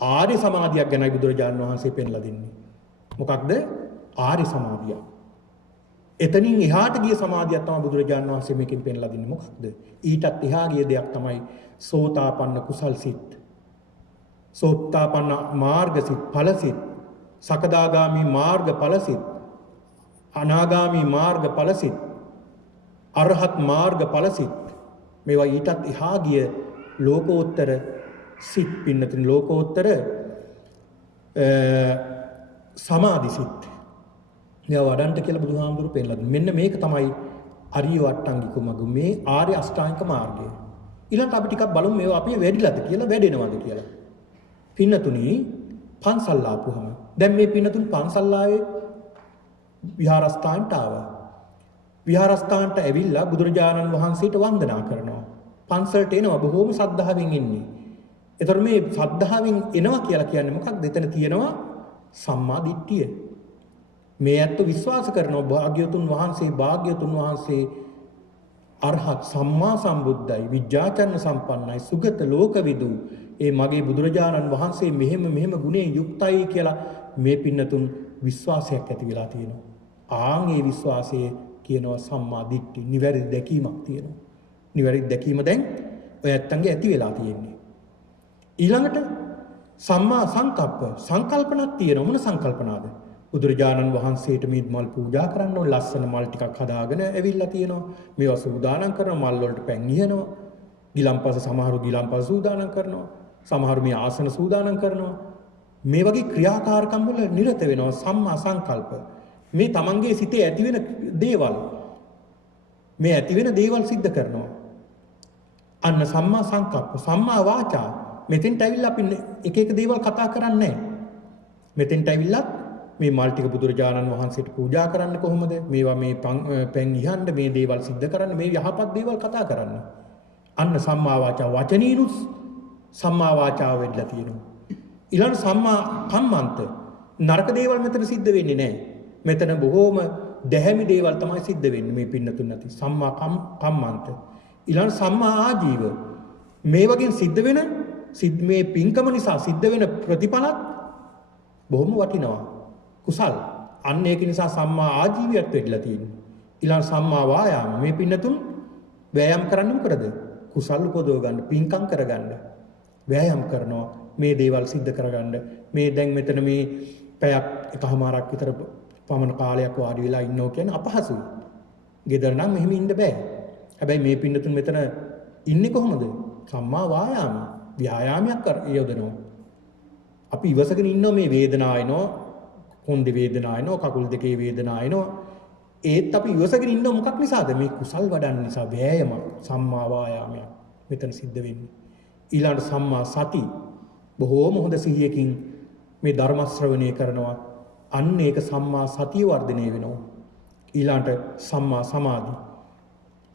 ආර්ය සමාධියක් ගැනයි බුදුරජාණන් වහන්සේ පෙන්ලා දෙන්නේ. මොකක්ද? ආර්ය සමාධිය. එතනින් එහාට ගිය සමාධියක් තමයි බුදුරජාණන් වහන්සේ මේකෙන් පෙන්ලා දෙන්නේ. මොකක්ද? ඊටත් එහා ගිය දෙයක් තමයි සෝතාපන්න කුසල් සිත්. සෝත්තාපන්න මාර්ග සිත් ඵලසිත, සකදාගාමි මාර්ග ඵලසිත, අනාගාමි මාර්ග ඵලසිත, අරහත් මාර්ග ඵලසිත. මේවා ඊටත් එහා ගිය ලෝකෝත්තර සිත් පින්නතුන් ලෝකෝත්තර සමාධි සිත්. මේවා වඩන්ට කියලා බුදුහාමුදුරු පෙන්නලා දුන්නා. මෙන්න මේක තමයි අරිය වට්ටංගික මඟ මේ ආර්ය අෂ්ටාංගික මාර්ගය. ඊළඟට අපි ටිකක් බලමු මේවා අපි වැඩිලාද කියලා වැඩෙනවද කියලා. පින්නතුනි පන්සල් ආපුවම දැන් මේ පින්නතුන් පන්සල් ආවේ විහාරස්ථානට ආවා. විහාරස්ථානට ඇවිල්ලා බුදුරජාණන් වහන්සේට වන්දනා කරනවා. පන්සලට එනවා බොහෝම ශ්‍රද්ධාවෙන් ඉන්නේ. ඒතර මේ ශ්‍රද්ධාවෙන් එනවා කියලා කියන්නේ මොකක්ද? එතන තියෙනවා සම්මා දිට්ඨිය. මේ ඇත්ත විශ්වාස කරනවා භාග්‍යවතුන් වහන්සේ අරහත් සම්මා සම්බුද්ධයි විජ්ජාචරණ සම්පන්නයි සුගත ලෝකවිදු ඒ මගේ බුදුරජාණන් වහන්සේ මෙහෙම ගුණේ යුක්තයි කියලා මේ පින්නතුන් විශ්වාසයක් ඇති වෙලා තියෙනවා. ආන් ඒ විශ්වාසයේ කියනවා සම්මා දිට්ඨි නිවැරදි දැකීමක් තියෙනවා. නිවැරදි දැකීම දැන් ඔය ඇත්තන්ගේ ඇති වෙලා තියෙන්නේ. ඊළඟට සම්මා සංකල්පනක් තියෙනවා. මොන සංකල්පනාද? බුදුරජාණන් වහන්සේට මේ මල් පූජා කරන්න ඕන ලස්සන මල් ටිකක් හදාගෙන ඇවිල්ලා තියෙනවා. මේවා සූදානම් කරනවා මල් වලට පැන් ඉහනවා. ගිලම්පස සමහරු ගිලම්පස සූදානම් කරනවා. සමහරු මේ ආසන සූදානම් කරනවා. මේ වගේ ක්‍රියාකාරකම් වල නිරත වෙනවා සම්මා සංකල්ප. මේ තමන්ගේ සිතේ ඇති වෙන දේවල් මේ ඇති වෙන දේවල් සිද්ධ කරනවා. අන්න සම්මා සංකප්ප සම්මා වාචා. මෙතෙන්ට ඇවිල්ලා අපි එක එක දේවල් කතා කරන්නේ නැහැ. මෙතෙන්ට ඇවිල්ලා මේ මල් ටික බුදුරජාණන් වහන්සේට පූජා කරන්න කොහොමද? මේවා මේ පැන් ඉහන්න මේ දේවල් සිද්ධ කරන්න මේ යහපත් දේවල් කතා කරන්න. අන්න සම්මා වාචා වචනීනුස් සම්මා වාචාව වෙන්න තියෙනවා. ඊළඟ සම්මා කම්මන්ත නරක දේවල් මෙතන සිද්ධ වෙන්නේ නැහැ. මෙතන බොහෝම දැහැමි දේවල් තමයි සිද්ධ වෙන්නේ මේ පින්නතුන් නැති. සම්මා කම්මන්ත. ඊළඟ සම්මා ආජීව මේ වගේ සිද්ධ වෙන මේ පින්කම නිසා සිද්ධ වෙන ප්‍රතිඵලත් බොහොම වටිනවා. කුසල්. අන්න ඒක නිසා සම්මා ආජීවයත් වෙట్లా තියෙනවා. ඊළඟ සම්මා වායාම මේ පින්නතුන් වෑයම් කරන්නේ මොකටද? කුසල් උපදව ගන්න, පින්කම් කරගන්න. වෑයම් කරනවා මේ දේවල් සිද්ධ කරගන්න. මේ දැන් මෙතන මේ පැයක් එකමාරක් විතර පමණ කාලයක් වාඩි වෙලා ඉන්නෝ කියන්නේ අපහසුයි. ගෙදර නම් මෙහෙම ඉන්න බෑ. හැබැයි මේ පින්නතුන් මෙතන ඉන්නේ කොහොමද? සම්මා වායාම. ව්‍යායාමයක් යොදනවා. අපි ඉවසගෙන ඉන්නවා මේ වේදනාව එනවා. කොන්දේ වේදනාව එනවා, කකුල් දෙකේ වේදනාව එනවා. ඒත් අපි ඉවසගෙන ඉන්න මොකක් නිසාද? මේ කුසල් වඩන්න නිසා වෑයම සම්මා වායාමයක් මෙතන සිද්ධ වෙන්නේ. ඊළඟ සම්මා සති බොහෝම හොඳ සිහියකින් මේ ධර්ම ශ්‍රවණය කරනවා. අන්න ඒක සම්මා සතිය වර්ධනය වෙනවා. ඊළඟට සම්මා සමාධි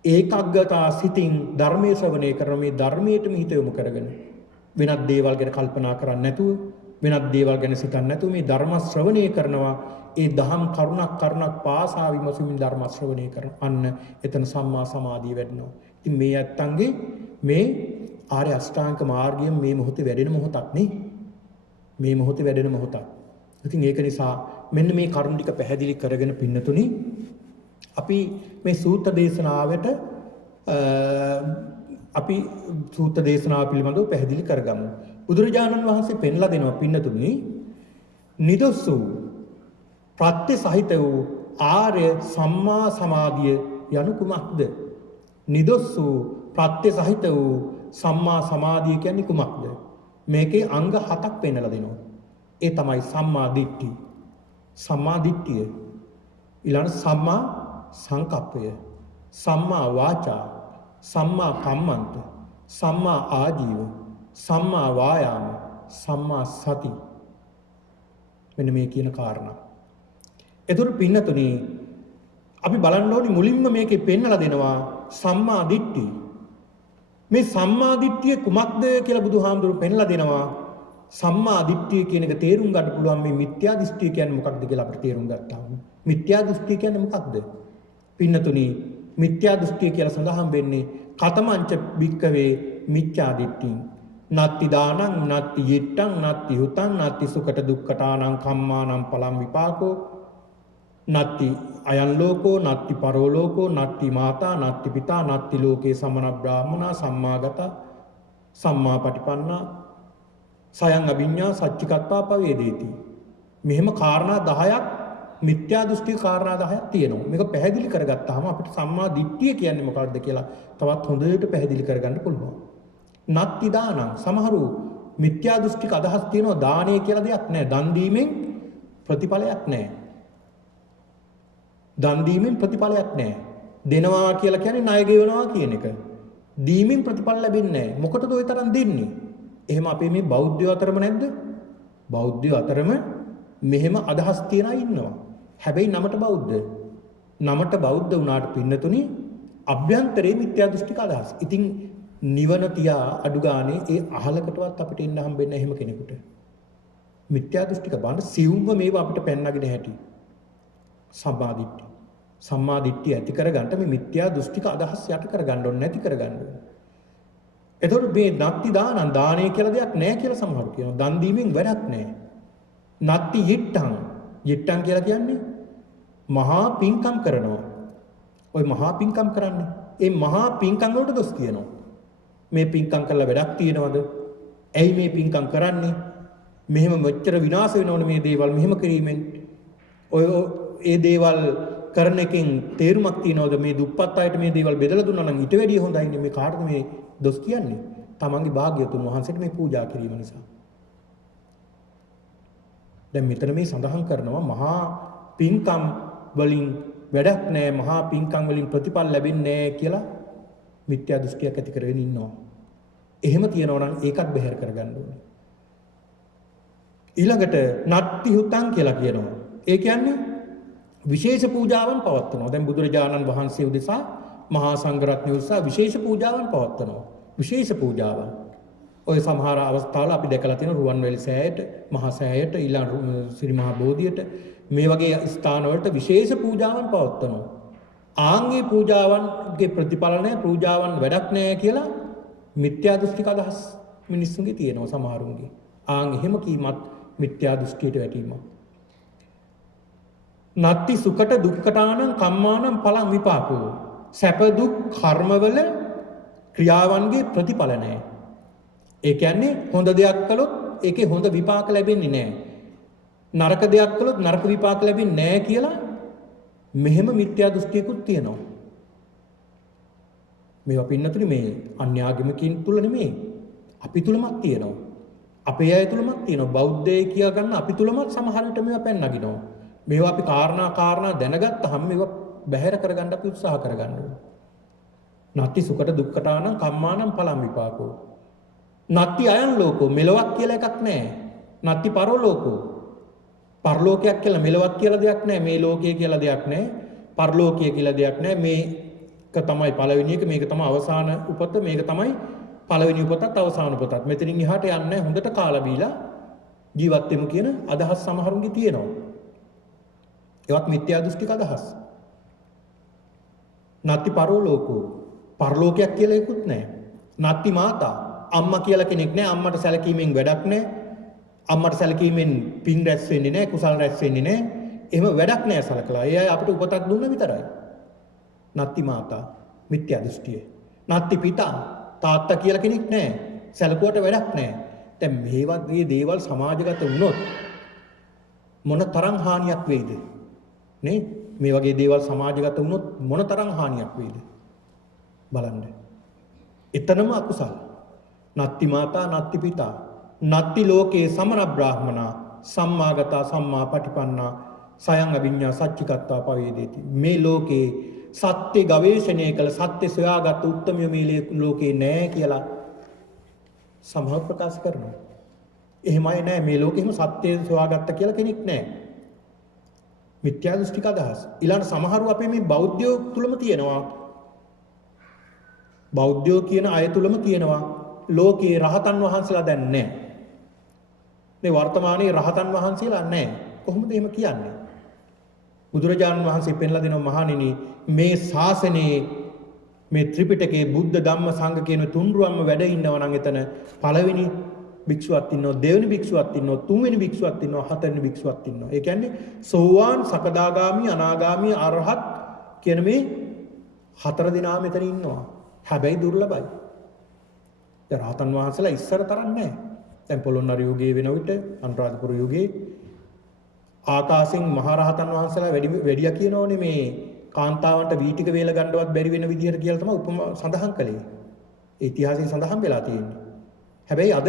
ඒකාග්‍රතාව සිතින් ධර්මයේ ශ්‍රවණය කරන මේ ධර්මයේටම හිත යොමු කරගෙන වෙනත් දේවල් ගැන කල්පනා කරන්නේ නැතුව වෙනත් දේවල් ගැන සිතන්නේ නැතුව මේ ධර්ම ශ්‍රවණය කරනවා. ඒ දහම් කරුණක් පාසා විමසමින් ධර්ම ශ්‍රවණය කරන අන්න එතන සම්මා සමාධිය වැඩෙනවා. ඉතින් මේ ඇත්තන්ගේ මේ ආර්ය අෂ්ටාංග මාර්ගය මේ මොහොතේ වැඩෙන මොහොතක් නේ. මේ මොහොතේ වැඩෙන මොහොතක්. ඉතින් ඒක නිසා මෙන්න මේ කරුණ ටික පැහැදිලි කරගෙන පින්නතුනි අපි මේ සූත්‍ර දේශනාවට අපි සූත්‍ර දේශනාව පිළිබඳව පැහැදිලි කරගමු. බුදුරජාණන් වහන්සේ පෙන්ලා දෙනවා පින්නතුනි නිදොස් වූ ප්‍රත්‍ය සහිත වූ ආර්ය සම්මා සමාධිය යනු කුමක්ද? නිදොස් වූ ප්‍රත්‍ය සහිත වූ සම්මා සමාධිය කියන්නේ කුමක්ද? මේකේ අංග 7ක් පෙන්වලා දෙනවා. ඒ තමයි සම්මා දිට්ඨි. සම්මා දිට්ඨිය. ඊළඟ සම්මා සංකප්පය, සම්මා වාචා, සම්මා කම්මන්ත, සම්මා ආජීව, සම්මා වායාම, සම්මා සති. මෙන්න මේ කියන කාරණා. එතකොට පින්නතුනි අපි බලන්න ඕනි මුලින්ම මේකේ පෙන්නලා දෙනවා සම්මා දිට්ඨිය. මේ සම්මා දිට්ඨිය කුමක්ද කියලා බුදුහාමුදුරුවෝ පෙන්නලා දෙනවා. සම්මා දිට්ඨිය කියන එක තේරුම් ගන්න පුළුවන් මේ මිත්‍යා දෘෂ්ටිය කියන්නේ මොකක්ද කියලා අපිට තේරුම් ගත්තාම. මිත්‍යා දෘෂ්ටිය කියන්නේ මොකක්ද? පින්නතුනි මිත්‍යා දෘෂ්ටිය කියලා සඳහන් වෙන්නේ කතමංච භික්කවේ මිත්‍යා දිට්ඨිය. නත්ති දානං නත්ති yittං නත්ති හුතං නත්ති සුකට දුක්ඛටානං කම්මානං පලං විපාකෝ නත්ති අයං ලෝකෝ නත්ති පරෝ ලෝකෝ නත්ති මාතා නත්ති පිතා නත්ති ලෝකේ සමන බ්‍රාහ්මනා සම්මාගත සම්මා පටිපන්නා සයං අභිඤ්ඤා සච්චිකත්වා පවේදේති. මෙහෙම කාරණා 10ක් මිත්‍යා දෘෂ්ටි කාරණා 10ක් තියෙනවා. මේක පැහැදිලි කරගත්තාම අපිට සම්මා දිට්ඨිය කියන්නේ මොකක්ද කියලා තවත් හොඳට පැහැදිලි කරගන්න පුළුවන්. නත්ති දානං සමහරු මිත්‍යා දෘෂ්ටික අදහස් තියෙනවා දානය කියලා දෙයක් නැහැ. දන් දීමෙන් ප්‍රතිඵලයක් නැහැ. දන් දීමෙන් ප්‍රතිඵලයක් නැහැ. දෙනවා කියලා කියන්නේ ණය ගෙවනවා කියන එක. දීමෙන් ප්‍රතිඵල ලැබෙන්නේ නැහැ. මොකටද ওই තරම් දෙන්නේ? එහෙම අපේ මේ බෞද්ධයෝ අතරම නැද්ද? බෞද්ධයෝ අතරම මෙහෙම අදහස් තියන අය ඉන්නවා. හැබැයි නමට බෞද්ධ. නමට බෞද්ධ වුණාට පින්නතුනි අභ්‍යන්තරේ මිත්‍යා දෘෂ්ටික අදහස්. ඉතින් නිවන තියා අඩු ගානේ ඒ අහලකටවත් අපිට ඉන්න හම්බෙන්නේ එහෙම කෙනෙකුට. මිත්‍යා දෘෂ්ටික බඳ සිවුම්ව මේව අපිට පෙන්නගෙන හැටි. සම්මාදිට්ඨිය. සම්මාදිට්ඨිය ඇති කරගන්න මේ මිත්‍යා දෘෂ්ටික අදහස් යට කරගන්න ඕනේ නැති කරගන්න ඕනේ. එතකොට මේ නත්ති දානං දානය කියලා දෙයක් නැහැ කියලා සමහරු කියනවා. දන් දීමෙන් වැඩක් නැහැ. නත්ති yittං yittං කියලා කියන්නේ මහා පිංකම් කරනවා. ওই මහා පිංකම් කරන්නේ. ඒ මහා පිංකම් වලට දොස් කියනවා. මේ පිංකම් කරලා වැඩක් තියනවද? ඇයි මේ පිංකම් කරන්නේ? මෙහෙම මෙච්චර විනාශ වෙනවනේ මේ දේවල් මෙහෙම කිරීමෙන්. ඔය ඒ දේවල් කරන එකෙන් තේරුමක් තියනවද? මේ දුප්පත් අයට මේ දේවල් බෙදලා දුන්නා නම් ඊට වැඩිය හොඳයිනේ. මේ කාටද මේ දොස් කියන්නේ? තමන්ගේ භාග්‍යතුන් වහන්සේට මේ පූජා කිරීම නිසා. දැන් මෙතන මේ සඳහන් කරනවා මහා පිංකම් වලින් වැඩක් නැහැ, මහා පිංකම් වලින් ප්‍රතිඵල ලැබෙන්නේ නැහැ කියලා මිත්‍යා දෘෂ්ටියක් ඇති කරගෙන ඉන්නවා. එහෙම තියනවා නම් ඒකත් බැහැර කරගන්න ඕනේ. ඊළඟට නත්ති හුතං කියලා කියනවා. ඒ කියන්නේ විශේෂ පූජාවන් පවත්වනවා. දැන් බුදුරජාණන් වහන්සේ උදෙසා මහා සංඝරත්නය උදෙසා විශේෂ පූජාවන් පවත්වනවා. විශේෂ පූජාවන්. ඔය සමහර අවස්ථාවල අපි දැකලා තියෙන රුවන්වැලි සෑයට, මහා සෑයට, ඊළඟ ශ්‍රී මහා බෝධියට මේ වගේ ස්ථානවලට විශේෂ පූජාවන් පවත්වනවා. ආන්ගේ පූජාවන්ගේ ප්‍රතිඵල නැහැ, පූජාවන් වැඩක් නැහැ කියලා මිත්‍යා දෘෂ්ටික අදහස් මිනිස්සුන්ගේ තියෙනවා සමහරුන්ගේ. ආන් එහෙම කීමත් මිත්‍යා දෘෂ්ටියට වැටීමක්. නත්ති සුකට දුක්ඛටානං කම්මානං පලං විපාකෝ. සැප දුක් කර්මවල ක්‍රියාවන්ගේ ප්‍රතිඵල නැහැ. ඒ කියන්නේ හොඳ දෙයක් කළොත් ඒකේ හොඳ විපාක ලැබෙන්නේ නැහැ. නරක දෙයක් කළොත් නරක විපාක ලැබෙන්නේ නැහැ කියලා මෙහෙම මිත්‍යා දෘෂ්ටියකුත් තියෙනවා. මේවා පින්නතුනි මේ අන්‍යාගමිකින් තුල නෙමෙයි. අපි තුලමත් තියෙනවා. අපේ අය තුලමත් තියෙනවා. බෞද්ධය කියා ගන්න අපි තුලමත් සමහර විට මේවා පෙන්නගිනවා. මේවා අපි කාරණා දැනගත්තාම මේවා බැහැර කරගන්න අපි උත්සාහ කරගන්න ඕනේ. නත්ති සුකට දුක්ඛටානං කම්මානං පලං විපාකෝ. නත්ති අයං ලෝකෝ මෙලොවක් කියලා එකක් නැහැ. නත්ති පරෝ ලෝකෝ. පරලෝකයක් කියලා මෙලොවක් කියලා දෙයක් නැහැ. මේ ලෝකය කියලා දෙයක් නැහැ. පරලෝකය කියලා දෙයක් නැහැ. මේක තමයි පළවෙනි එක, මේක තමයි අවසාන උපත, මේක තමයි පළවෙනි උපතත් අවසාන උපතත්. මෙතනින් එහාට යන්නේ නැහැ. හොඳට කාලා බීලා ජීවත් වෙමු කියන අදහස් සමහරුන්ගේ තියෙනවා. ඒවත් මිත්‍යා දෘෂ්ටික අදහස්. නත්ති පරෝ ලෝකෝ. පරලෝකයක් කියලා එකකුත් නැහැ. නත්ති මාතා. අම්මා කියලා කෙනෙක් නැහැ. අම්මට සැලකීමෙන් වැඩක් නැහැ. අම්මට සැලකීමෙන් පින් රැස් වෙන්නේ නැහැ, කුසල් රැස් වෙන්නේ නැහැ. එහෙම වැඩක් නැහැ සලකලා. ඒ අය අපිට උපතක් දුන්න විතරයි. නත්ති මාතා මිත්‍යා දෘෂ්ටිය. නත්ති පිතා තාත්තා කියලා කෙනෙක් නැහැ. සැලකුවට වැඩක් නැහැ. දැන් මේවත් මේ දේවල් සමාජගත වුණොත් මොන තරම් හානියක් වෙයිද? නේ? මේ වගේ දේවල් සමාජගත වුණොත් මොන තරම් හානියක් වෙයිද? බලන්න. එතනම අකුසල්. නත්ති මාතා නත්ති පිතා නත්ති ලෝකේ සමන බ්‍රාහ්මනා සම්මාගතා සම්මා පටිපන්නා සයං අභිඤ්ඤා සච්චිකත්වා පවේදේති. මේ ලෝකේ සත්‍ය ගවේෂණය කළ සත්‍ය සොයාගත් උත්තමයෝ මේ ලෝකේ නැහැ කියලා සමහර ප්‍රකාශ කරනවා. එහෙමයි නෑ, මේ ලෝකෙම සත්‍ය සොයාගත්ත කියලා කෙනෙක් නෑ. මිත්‍යා දෘෂ්ටික අදහස්. ඊළඟ සමහරව අපේ මේ බෞද්ධයෝ තුලම තියෙනවා. බෞද්ධයෝ කියන අය තුලම තියෙනවා ලෝකේ රහතන් වහන්සේලා දැන් නෑ. මේ වර්තමානයේ රහතන් වහන්සේලා නෑ. කොහොමද එහෙම කියන්නේ? බුදුරජාණන් වහන්සේ පෙන්ලා දෙනවා මහණෙනි, මේ ශාසනයේ මේ ත්‍රිපිටකයේ බුද්ධ ධම්ම සංඝ කියන තුන්රුවන්ම වැඩ ඉන්නවා නම් එතන පළවෙනි භික්ෂුවක් ඉන්නවා, දෙවෙනි භික්ෂුවක් ඉන්නවා, තුන්වෙනි භික්ෂුවක් ඉන්නවා, හතරවෙනි භික්ෂුවක් ඉන්නවා. ඒ කියන්නේ සෝවාන්, සකදාගාමි, අනාගාමි, අරහත් කියන මේ හතර දෙනා මෙතන ඉන්නවා. හැබැයි දුර්ලභයි. දැන් රහතන් වහන්සේලා ඉස්සර තරම් නැහැ. දැන් පොළොන්නරු යුගයේ වෙන විට අනුරාධපුර යුගයේ ආකාශයෙන් මහරහතන් වහන්සේලා වැඩියා කියනෝනේ මේ කාන්තාවන්ට වීටික වේල ගන්නවත් බැරි වෙන විදිහට කියලා තමයි උපම සඳහන් කළේ. ඒ ඉතිහාසයේ සඳහන් වෙලා තියෙන්නේ. හැබැයි අද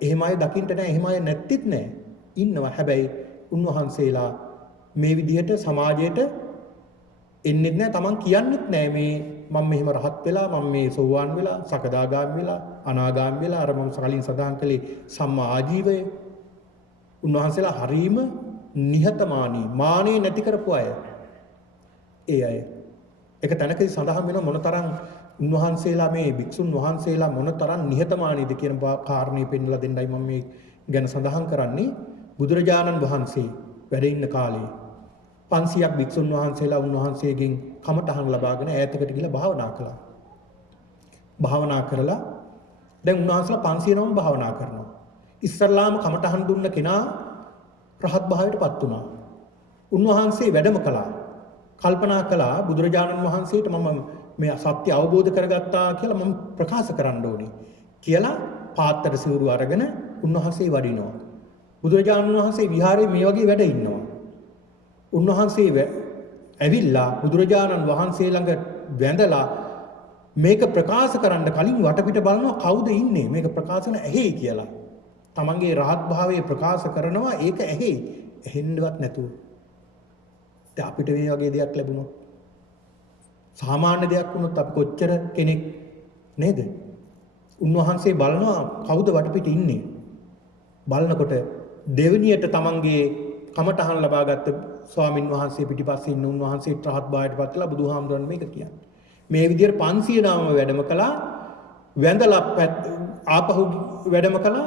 එහෙම අය දකින්න නැහැ, එහෙම අය නැත්තිත් නැහැ. ඉන්නවා. හැබැයි උන්වහන්සේලා මේ විදිහට සමාජයට එන්නේ නැහැ. Taman කියන්නෙත් නැහැ මේ මම මෙහෙම රහත් වෙලා, මම මේ සෝවාන් වෙලා, සකදාගාමි වෙලා, අනාගාමි වෙලා, අර මම කලින් සඳහන් කළේ සම්මා ආජීවය. උන්වහන්සේලා හරීම නිහතමානී, මානෙ නැති කරපු අය. ඒ අය එක තැනකදී සඳහන් වෙන මොනතරම් උන්වහන්සේලා මේ භික්ෂුන් වහන්සේලා මොනතරම් නිහතමානීද කියන කාරණේ පෙන්වලා දෙන්නයි මම මේ ගැන සඳහන් කරන්නේ. බුදුරජාණන් වහන්සේ වැඩ ඉන්න කාලේ 500ක් භික්ෂුන් වහන්සේලා උන්වහන්සේගෙන් කමඨහන් ලබාගෙන ඈතකට ගිහිල්ලා භාවනා කළා. භාවනා කරලා දැන් උන්වහන්සේලා 500 නම භාවනා කරනවා. ඉස්සල්ලාම කමඨහන් දුන්න කෙනා රහත් භාවයටපත් වුණා. උන්වහන්සේ වැඩම කළා. කල්පනා කළා බුදුරජාණන් වහන්සේට මම මේ සත්‍ය අවබෝධ කරගත්තා කියලා මම ප්‍රකාශ කරන්න ඕනේ කියලා පාත්තර සිවුරු අරගෙන උන්වහන්සේ වඩිනවා. බුදුරජාණන් වහන්සේ විහාරයේ මේ වගේ වැඩ ඉන්නවා. උන්වහන්සේ ඇවිල්ලා බුදුරජාණන් වහන්සේ ළඟ වැඳලා මේක ප්‍රකාශ කරන්න කලින් වටපිට බලනවා කවුද ඉන්නේ මේක ප්‍රකාශන ඇහි කියලා. තමන්ගේ රහත් භාවයේ ප්‍රකාශ කරනවා, ඒක ඇහි. ඇහෙන්නවත් නැතුව. දැන් අපිට මේ වගේ දෙයක් ලැබුණොත්, සාමාන්‍ය දෙයක් වුණොත් අපි කොච්චර කෙනෙක් නේද? උන්වහන්සේ බලනවා කවුද වටපිට ඉන්නේ. බලනකොට දෙවෙනියට තමන්ගේ කමඨහන් ලබාගත්ත ස්වාමින් වහන්සේ පිටිපස්සේ ඉන්න උන්වහන්සේට රහත් භාවයට පත්ලා බුදුහාමුදුරන් මේක කියන්නේ. මේ විදිහට 500 නාම වැඩම කළා, වැඳලා ආපහු වැඩම කළා,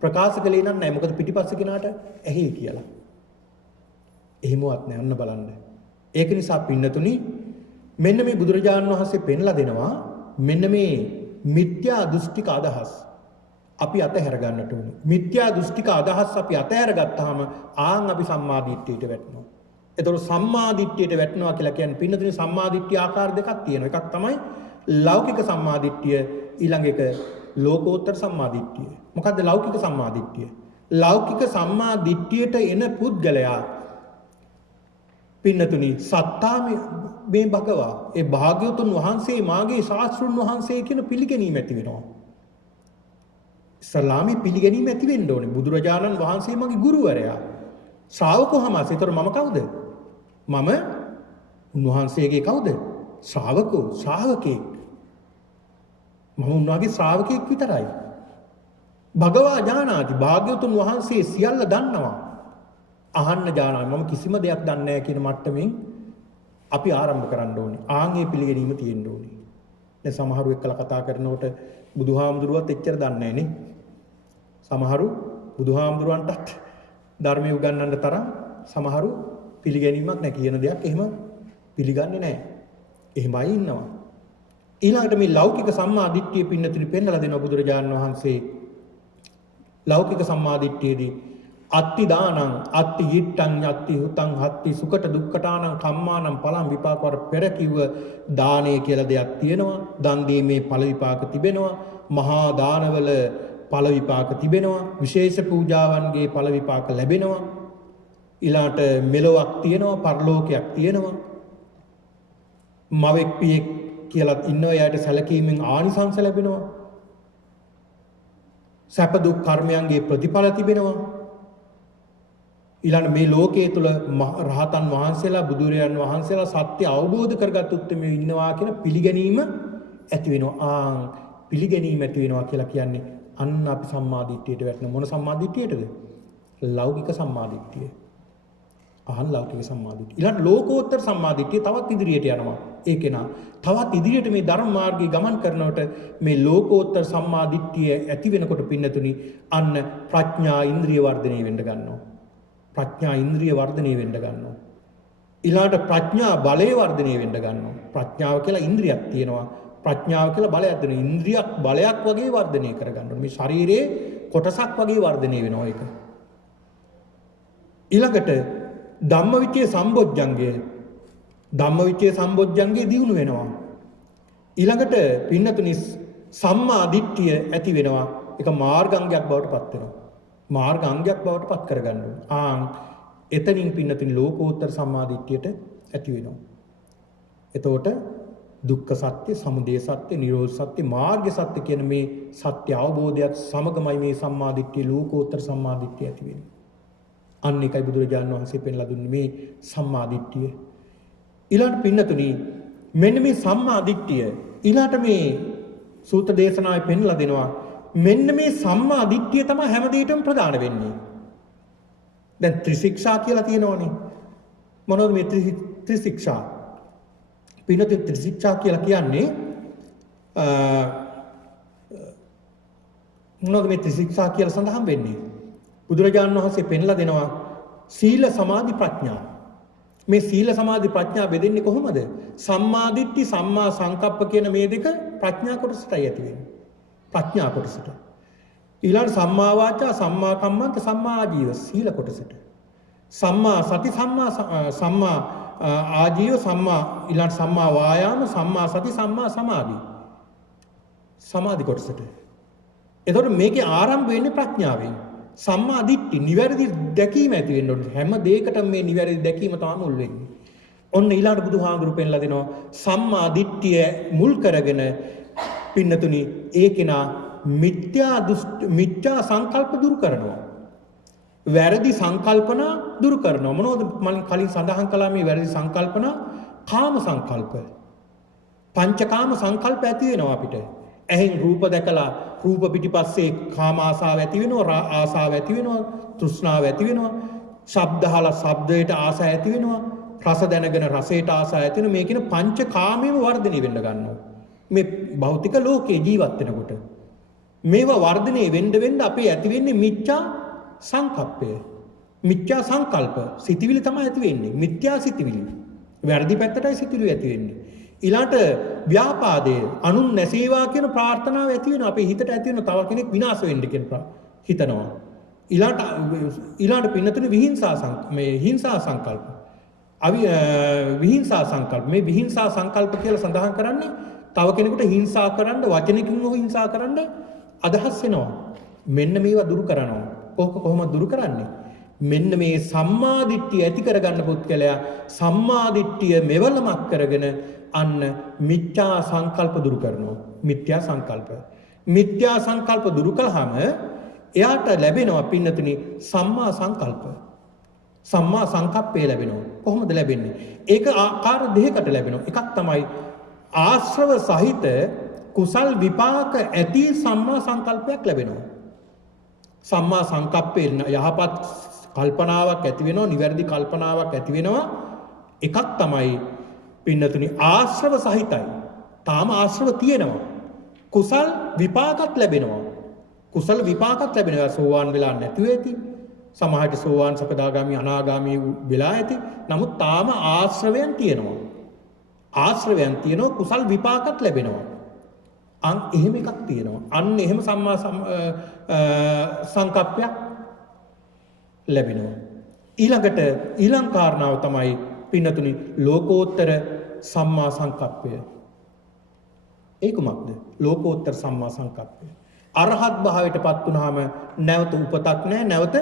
ප්‍රකාශ කළේ නැහැ. මොකද පිටිපස්සේ කෙනාට ඇහි කියලා. එහෙමවත් නෑ. අන්න බලන්න. ඒක නිසා පින්නතුනි මෙන්න මේ බුදුරජාණන් වහන්සේ පෙන්ලා දෙනවා මෙන්න මේ මිත්‍යා දෘෂ්ටික අදහස් අපි අතහැර ගන්නට ඕනේ. මිත්‍යා දෘෂ්ටික අදහස් අපි අතහැර ගත්තාම අපි සම්මා දිට්ඨියට වැටෙනවා. ඒතකොට සම්මා දිට්ඨියට වැටෙනවා කියලා කියන්නේ පින්නතුනි සම්මා දිට්ඨිය ආකාර දෙකක් තියෙනවා. එකක් තමයි ලෞකික සම්මා දිට්ඨිය, ඊළඟ එක ලෝකෝත්තර සම්මා දිට්ඨිය. මොකද්ද ලෞකික සම්මා දිට්ඨිය? ලෞකික සම්මා දිට්ඨියට එන පුද්ගලයා පින්නතුනි සත්තා මේ භගවා, ඒ භාග්‍යවතුන් වහන්සේ මාගේ ශාස්ත්‍රුන් වහන්සේ කියන පිළිගැනීම ඇති වෙනවා. සලාමි පිළිගැනීම ඇති වෙන්න ඕනේ. බුදුරජාණන් වහන්සේ මගේ ගුරුවරයා. ශ්‍රාවකෝමස්. ඒතර මම කවුද? මම උන්වහන්සේගේ කවුද? ශ්‍රාවකෝ, ශ්‍රාවකෙක්. මම උන්වහන්සේ ශ්‍රාවකෙක් විතරයි. භගවා ඥානාති, භාග්‍යවතුන් වහන්සේ සියල්ල දන්නවා. අහන්න ඥානයි, මම කිසිම දෙයක් දන්නේ නැහැ කියන මට්ටමින් අපි ආරම්භ කරන්න ඕනේ. ආන්ගේ පිළිගැනීම තියෙන්න ඕනේ. දැන් සමහරු එක්කලා කතා කරනකොට බුදුහාමුදුරුවත් එච්චර දන්නේ නැහැ නේ. සමහරු බුදුහාමුදුරුවන්ටත් ධර්මයේ උගන්වන්න තරම් සමහරු පිළිගැනීමක් නැහැ. කියන දෙයක් එහෙම පිළිගන්නේ නැහැ. එහෙමයි ඉන්නවා. ඊළඟට මේ ලෞකික සම්මා දිට්ඨිය පින්නතුනි පෙන්නලා දෙනවා බුදුරජාණන් වහන්සේ. ලෞකික සම්මා දිට්ඨියේදී අත්ති දානං අත්ති යිට්ටං අත්ති හුතං හත්ති සුකට දුක්කටානං කම්මානං පලං විපාක වර පෙර කිව්ව දානය කියලා දෙයක් තියෙනවා. දන් දීමේ ඵල විපාක තිබෙනවා. මහා දානවල ඵල විපාක තිබෙනවා. විශේෂ පූජාවන්ගේ ඵල විපාක ලැබෙනවා. ඊළාට මෙලොවක් තියෙනවා, පරලෝකයක් තියෙනවා. මවෙක් පියෙක් කියලා ඉන්නවා, යාට සැලකීමෙන් ආනිසංස ලැබෙනවා. සැප දුක් කර්මයන්ගේ ප්‍රතිඵල තිබෙනවා. ඊළඟ මේ ලෝකයේ තුල රහතන් වහන්සේලා බුදුරයන් වහන්සේලා සත්‍ය අවබෝධ කරගත් උත්මයෝ ඉන්නවා කියන පිළිගැනීම ඇති වෙනවා. පිළිගැනීම ඇති වෙනවා කියලා කියන්නේ අන්න අපි සම්මාදිට්ඨියට වැටෙන මොන සම්මාදිට්ඨියටද? ලෞකික සම්මාදිට්ඨිය. ලෞකික සම්මාදිට්ඨිය. ඊළඟ ලෝකෝත්තර සම්මාදිට්ඨිය තවත් ඉදිරියට යනවා. ඒකේනා තවත් ඉදිරියට මේ ධර්ම මාර්ගයේ ගමන් කරනකොට මේ ලෝකෝත්තර සම්මාදිට්ඨිය ඇති වෙනකොට පින්නතුනි අන්න ප්‍රඥා ඉන්ද්‍රිය වර්ධනය වෙන්න ගන්නවා. ප්‍රඥා ඉන්ද්‍රිය වර්ධනය වෙන්න ගන්නවා. ඊළඟට ප්‍රඥා බලය වර්ධනය වෙන්න ගන්නවා. ප්‍රඥාව කියලා ඉන්ද්‍රියක් තියෙනවා. ප්‍රඥාව කියලා බලයක් දෙන ඉන්ද්‍රියක් බලයක් වගේ වර්ධනය කර ගන්නවා. මේ ශරීරයේ කොටසක් වගේ වර්ධනය වෙනවා ඒක. ඊළඟට ධම්මවිචේ සම්බොජ්ජංගේ දියුණු වෙනවා. ඊළඟට පින්නතුනි සම්මා දිට්ඨිය ඇති වෙනවා. ඒක මාර්ගාංගයක් බවට පත් වෙනවා. මාර්ගාංගයක් බවට පත් කරගන්න ඕන. එතනින් පින්නතුනි ලෝකෝත්තර සම්මා දිට්ඨියට ඇති වෙනවා. එතකොට දුක්ඛ සත්‍ය, සමුදය සත්‍ය, නිරෝධ සත්‍ය, මාර්ග සත්‍ය කියන මේ සත්‍ය අවබෝධයත් සමගමයි මේ සම්මා දිට්ඨිය ලෝකෝත්තර සම්මා දිට්ඨිය ඇති වෙන්නේ. අන්න එකයි බුදුරජාණන් වහන්සේ පෙන්ලා දුන්නේ මේ සම්මා දිට්ඨිය. ඊළඟ පින්නතුනි මෙන්න මේ සම්මා දිට්ඨිය ඊළඟට මේ සූත්‍ර දේශනාවේ පෙන්ලා දෙනවා. මෙන්න මේ සම්මා දිට්ඨිය තමයි හැම දෙයකටම ප්‍රධාන වෙන්නේ. දැන් ත්‍රිශික්ෂා කියලා තියෙනවනේ. මොනවද මේ ත්‍රිශික්ෂා? පින්නතුනි ත්‍රිශික්ෂා කියලා කියන්නේ මොනවද මේ ත්‍රිශික්ෂා කියලා සඳහන් වෙන්නේ? බුදුරජාණන් වහන්සේ පෙන්ලා දෙනවා සීල සමාධි ප්‍රඥා. මේ සීල සමාධි ප්‍රඥා බෙදෙන්නේ කොහොමද? සම්මා දිට්ඨි සම්මා සංකප්ප කියන මේ දෙක ප්‍රඥා කොටසටයි ඇති වෙන්නේ. ප්‍රඥා කොටසට. ඊළඟ සම්මා වාචා සම්මා කම්මන්ත සම්මා ආජීව සීල කොටසට. සම්මා සති සම්මා ආජීව සම්මා ඊළඟ සම්මා වායාම සම්මා සති සම්මා සමාධි. සමාධි කොටසට. එතකොට මේකේ ආරම්භ වෙන්නේ ප්‍රඥාවෙන්. සම්මා දිට්ඨි නිවැරදි දැකීම ඇති වෙන්න ඕනේ. හැම දෙයකටම මේ නිවැරදි දැකීම තමයි මුල් වෙන්නේ. ඔන්න ඊළඟ බුදුහාඳුරු පෙන්ලා දෙනවා සම්මා දිට්ඨිය මුල් කරගෙන පින්නතුනි ඒකේනා මිත්‍යා සංකල්ප දුරු කරනවා. වැරදි සංකල්පනා දුරු කරනවා. මොනවද මම කලින් සඳහන් කළා මේ වැරදි සංකල්පනා? කාම සංකල්ප. පංචකාම සංකල්ප ඇති වෙනවා අපිට. ඇහෙන් රූප දැකලා රූප පිටිපස්සේ කාම ආසාව ඇති වෙනවා, ආසාව ඇති වෙනවා, තෘෂ්ණාව ඇති වෙනවා. ශබ්ද අහලා ශබ්දයට ආසාව ඇති වෙනවා. රස දැනගෙන රසයට ආසාව ඇති වෙනවා. මේ කියන පංචකාමයේම වර්ධනය වෙන්න ගන්නවා. මේ භෞතික ලෝකේ ජීවත් වෙනකොට මේවා වර්ධනය වෙන්න අපේ ඇති වෙන්නේ මිත්‍යා සංකප්පය. මිත්‍යා සංකල්ප සිතිවිලි තමයි ඇති වෙන්නේ. මිත්‍යා සිතිවිලි. වැරදි පැත්තටයි සිතිවිලි ඇති වෙන්නේ. ඊළාට ව්‍යාපාදයේ අනුන් නැසේවා කියන ප්‍රාර්ථනාව ඇති වෙනවා. අපේ හිතට ඇති වෙන තව කෙනෙක් විනාශ වෙන්න කියන හිතනවා. ඊළාට පින්නතුනේ හිංසා සංකල්ප. විහිංසා සංකල්ප. මේ විහිංසා සංකල්ප කියලා සඳහන් කරන්නේ තව කෙනෙකුට හිංසා කරන්න, වචනකින් හිංසා කරන්න අදහස් වෙනවා. මෙන්න මේවා දුරු කරනවා. කොහොමද දුරු කරන්නේ? මෙන්න මේ සම්මා දිට්ඨිය ඇති කරගන්න පුත්කලයා සම්මා දිට්ඨිය මෙවලමක් කරගෙන අන්න මිත්‍යා සංකල්ප දුරු කරනවා. මිත්‍යා සංකල්ප දුරු කළාම එයාට ලැබෙනවා පින්නතුනි සම්මා සංකල්ප. සම්මා සංකප්පය ලැබෙනවා. කොහොමද ලැබෙන්නේ? ඒක ආකාර දෙකකට ලැබෙනවා. එකක් තමයි ආශ්‍රව සහිත කුසල් විපාක ඇති සම්මා සංකල්පයක් ලැබෙනවා. සම්මා සංකප්පේ යහපත් කල්පනාවක් ඇති වෙනවා, නිවැරදි කල්පනාවක් ඇති වෙනවා. එකක් තමයි පින්නතුනි ආශ්‍රව සහිතයි. තාම ආශ්‍රව තියෙනවා. කුසල් විපාකත් ලැබෙනවා. කුසල විපාකත් ලැබෙනවා. සෝවාන් වෙලා නැතුව ඇති. සමහරට සෝවාන් සකදාගාමි අනාගාමි වෙලා ඇති. නමුත් තාම ආශ්‍රවයන් තියෙනවා. කුසල් විපාකත් ලැබෙනවා. එහෙම එකක් තියෙනවා. අන්න එහෙම සම්මා සංකප්පයක් ලැබෙනවා. ඊළඟ කාරණාව තමයි පින්නතුනි ලෝකෝත්තර සම්මා සංකප්පය. ඒ කුමක්ද? ලෝකෝත්තර සම්මා සංකප්පය. අරහත් භාවයට පත් වුණාම නැවත උපතක් නැහැ, නැවත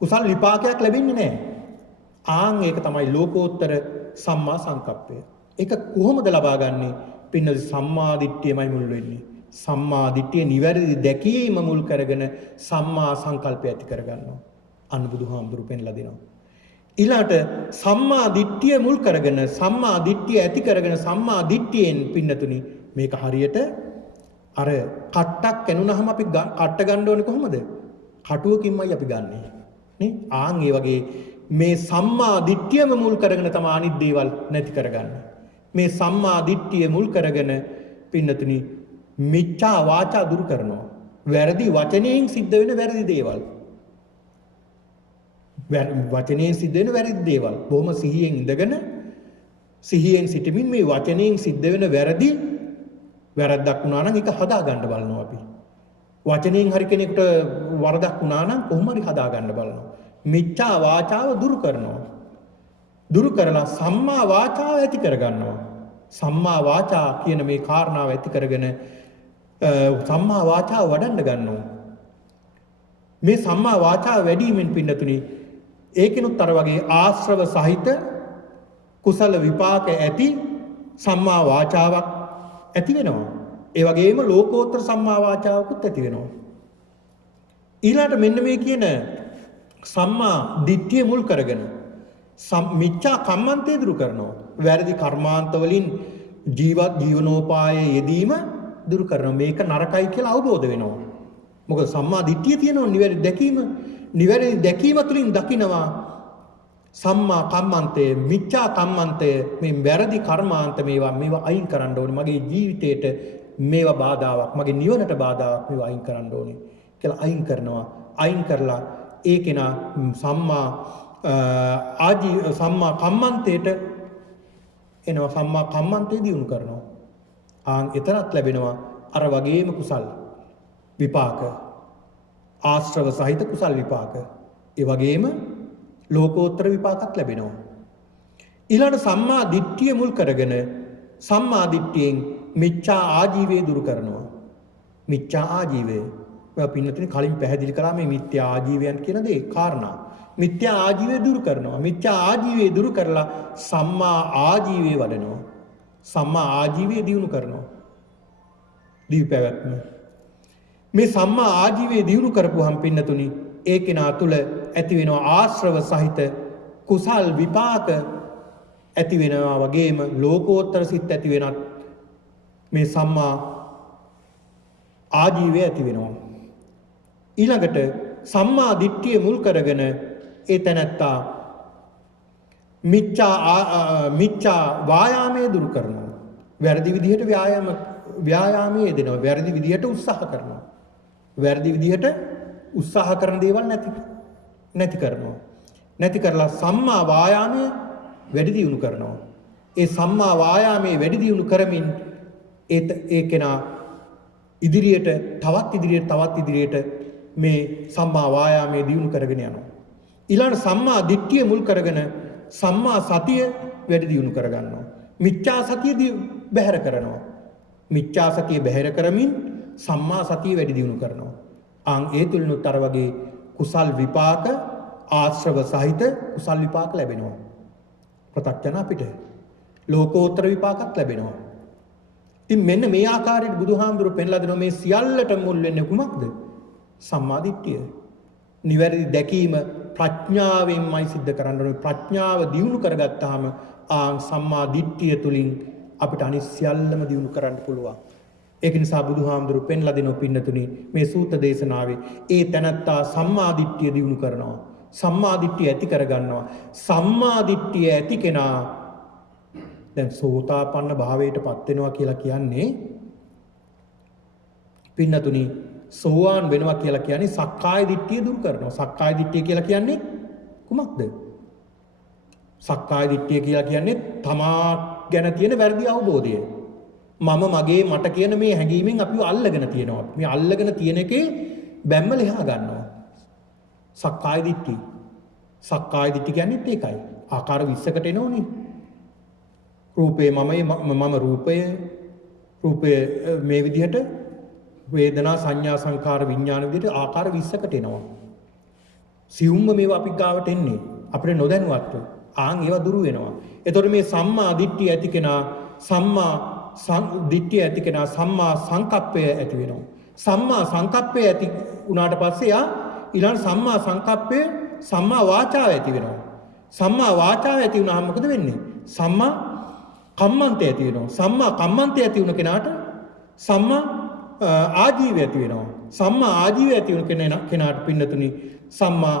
කුසල් විපාකයක් ලැබෙන්නේ නැහැ. ඒක තමයි ලෝකෝත්තර සම්මා සංකප්පය. ඒක කොහොමද ලබා ගන්නේ? පින්නතුනි සම්මා දිට්ඨියමයි මුල් වෙන්නේ. සම්මා දිට්ඨිය නිවැරදි දැකීම මුල් කරගෙන සම්මා සංකල්පය ඇති කරගන්නවා. අන්න බුදුහාමුදුරු පෙන්ලා දෙනවා. ඊළාට සම්මා දිට්ඨිය මුල් කරගෙන සම්මා දිට්ඨිය ඇති කරගෙන සම්මා දිට්ඨියෙන් පින්නතුනි මේක හරියට අර කට්ටක් කැණුනහම අපි කට්ට ගන්න ඕනේ කොහොමද? කටුවකින්මයි අපි ගන්නෙ. නේ? ආන් ඒ වගේ මේ සම්මා දිට්ඨියම මුල් කරගෙන තමයි අනිත් දේවල් නැති කරගන්නේ. මේ සම්මා දිට්ඨිය මුල් කරගෙන පින්නතුනි මිච්ඡා වාචා දුරු කරනවා. වැරදි වචනයෙන් සිද්ධ වෙන වැරදි දේවල්. වචනයෙන් සිද්ධ වෙන වැරදි දේවල්. බොහොම සිහියෙන් ඉඳගෙන සිහියෙන් සිටමින් මේ වචනයෙන් සිද්ධ වෙන වැරද්දක් වුණා නම් ඒක හදා ගන්න බලනවා අපි. වචනයෙන් හරි කෙනෙකුට වරදක් වුණා නම් කොහොම හරි හදා ගන්න බලනවා. මිච්ඡා වාචාව දුරු කරනවා. දුරු කරලා සම්මා වාචාව ඇති කරගන්නවා. සම්මා වාචා කියන මේ කාරණාව ඇති කරගෙන සම්මා වාචාව වඩන්න ගන්නවා. මේ සම්මා වාචාව වැඩිමින් පින්නතුනි ඒකිනුත් අර වගේ ආශ්‍රව සහිත කුසල විපාක ඇති සම්මා වාචාවක් ඇති වෙනවා. ඒ වගේම ලෝකෝත්තර සම්මා වාචාවකුත් ඇති වෙනවා. ඊළාට මෙන්න මේ කියන සම්මා දිට්ඨිය මුල් කරගෙන මිච්ඡා කම්මන්තය දුරු කරනවා. වැරදි කර්මාන්ත වලින් ජීවනෝපායේ යෙදීම දුරු කරනවා. මේක නරකයි කියලා අවබෝධ වෙනවා. මොකද සම්මා දිට්ඨිය තියෙනවා නිවැරදි දැකීම. නිවැරදි දැකීම තුළින් දකිනවා සම්මා කම්මන්තය, මිච්ඡා කම්මන්තය, මේ වැරදි කර්මාන්ත මේවා අයින් කරන්න ඕනේ. මගේ ජීවිතේට මේවා බාධාවක්, මගේ නිවනට බාධාවක්, මේවා අයින් කරන්න ඕනේ කියලා අයින් කරනවා. අයින් කරලා ඒ කෙනා සම්මා කම්මන්තයට එනවා. සම්මා කම්මන්තය දියුණු කරනවා. ආන් එතරම් ලැබෙනවා අර වගේම කුසල් විපාක, ආශ්‍රව සහිත කුසල් විපාක, ඒ වගේම ලෝකෝත්තර විපාකත් ලැබෙනවා. ඊළඟ සම්මා දිට්ඨිය මුල් කරගෙන සම්මා දිට්ඨියෙන් මිච්ඡා ආජීවය දුරු කරනවා. මිච්ඡා ආජීවය මම පින්නතුනි කලින් පැහැදිලි කළා මේ මිත්‍යා ආජීවයන් කියන දේ කාරණා. මිත්‍යා ආජීවය දුරු කරනවා. මිත්‍යා ආජීවය දුරු කරලා සම්මා ආජීවය වඩනවා. සම්මා ආජීවය දියුණු කරනවා. දිවි පැවැත්ම. මේ සම්මා ආජීවය දියුණු කරපුවහම පින්නතුනි ඒ කෙනා තුළ ඇති වෙනවා ආශ්‍රව සහිත කුසල් විපාක ඇති වෙනවා. වගේම ලෝකෝත්තර සිත් ඇති වෙනත් මේ සම්මා ආජීවය ඇති වෙනවා. ඊළඟට සම්මා දිට්ඨිය මුල් කරගෙන ඒ තැනැත්තා මිච්ඡා වායාමයේ දුරු කරනවා. වැරදි විදිහට ව්‍යායාමයේ යෙදෙනවා. වැරදි විදිහට උත්සාහ කරනවා. වැරදි විදිහට උත්සාහ කරන දේවල් නැති කරනවා. නැති කරලා සම්මා වායාමයේ වැඩි දියුණු කරනවා. ඒ සම්මා වායාමයේ වැඩි දියුණු කරමින් ඒ කෙනා තවත් ඉදිරියට මේ සම්මා වායාමයේ දියුණු කරගෙන යනවා. ඊළඟ සම්මා දිට්ඨිය මුල් කරගෙන සම්මා සතිය වැඩි දියුණු කරගන්නවා. මිච්ඡා සතිය බැහැර කරනවා. මිච්ඡා සතිය බැහැර කරමින් සම්මා සතිය වැඩි දියුණු කරනවා. ඒ තුලිනුත් අර වගේ කුසල් විපාක, ආශ්‍රව සහිත කුසල් විපාක ලැබෙනවා. ප්‍රත්‍යක්ෂණ අපිට ලෝකෝත්තර විපාකත් ලැබෙනවා. ඉතින් මෙන්න මේ ආකාරයට බුදුහාමුදුරු පෙන්ලා දෙනවා මේ සියල්ලට මුල් වෙන්නේ කුමක්ද? සම්මා දිට්ඨිය. නිවැරදි දැකීම ප්‍රඥාවෙන්මයි සිද්ධ කරන්න ඕනේ. ප්‍රඥාව දියුණු කරගත්තාම සම්මා දිට්ඨිය තුලින් අපිට අනිත් සියල්ලම දියුණු කරන්න පුළුවන්. ඒක නිසා බුදුහාමුදුරු පෙන්ලා දෙනවා පින්නතුනි මේ සූත්‍ර දේශනාවේ ඒ තැනත්තා සම්මා දිට්ඨිය දියුණු කරනවා. සම්මා දිට්ඨිය ඇති කරගන්නවා. සම්මා දිට්ඨිය ඇති කෙනා දැන් සෝතාපන්න භාවයට පත් වෙනවා කියලා කියන්නේ පින්නතුනි සෝවාන් වෙනවා කියලා කියන්නේ සක්කාය දිට්ඨිය දුරු කරනවා. සක්කාය දිට්ඨිය කියලා කියන්නේ කුමක්ද? සක්කාය දිට්ඨිය කියලා කියන්නේ තමා ගැන තියෙන වැරදි අවබෝධය. මගේ මට කියන මේ හැඟීමෙන් අපිව අල්ලගෙන තියෙනවා. මේ අල්ලගෙන තියෙන එකේ බැම්ම ලෙහා ගන්නවා. සක්කාය දිට්ඨිය. සක්කාය දිට්ඨිය කියන්නේ ඒකයි. ආකාර 20කට එනෝනේ. රූපේ මම රූපය මේ විදිහට වේදනා සංඥා සංකාර විඥාන විදිහට ආකාර 20කට එනවා. සියුම්ම මේවා අපි ගාවට එන්නේ අපිට නොදැනුවත්ව. ඒවා දුරු වෙනවා. එතකොට මේ සම්මා දිට්ඨිය ඇති කෙනා සම්මා සංකප්පය ඇති වෙනවා. සම්මා සංකප්පය ඇති වුණාට පස්සේ ඊළඟ සම්මා සංකප්පය සම්මා වාචාව ඇති වෙනවා. සම්මා වාචාව ඇති වුණාම මොකද වෙන්නේ? සම්මා කම්මන්තය ඇති වෙනවා. සම්මා කම්මන්තය ඇති වුණ කෙනාට සම්මා ආජීවය ඇති වෙනවා. සම්මා ආජීවය ඇති වුණ කෙනාට පින්නතුනි සම්මා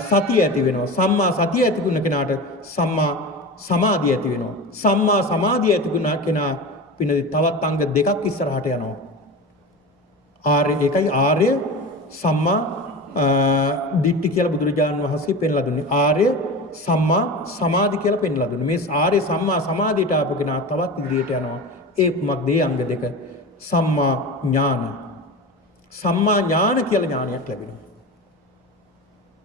සතිය ඇති වෙනවා. සම්මා සතිය ඇති වුණ කෙනාට සම්මා සමාධිය ඇති වෙනවා. සම්මා සමාධිය ඇති වුණ කෙනා පින්නදී තවත් අංග දෙකක් ඉස්සරහට යනවා. ආර්ය ඒකයි ආර්ය සම්මා දිට්ඨි කියලා බුදුරජාණන් වහන්සේ පෙන්ලා දුන්නේ. ආර්ය සම්මා සමාධි කියලා පෙන්ලා දුන්නේ. මේ ආර්ය සම්මා සමාධියට ආපු කෙනා තවත් ඉදිරියට යනවා. ඒ කුමක්ද ඒ අංග දෙක? සම්මා ඥාන. සම්මා ඥාන කියලා ඥානයක් ලැබෙනවා.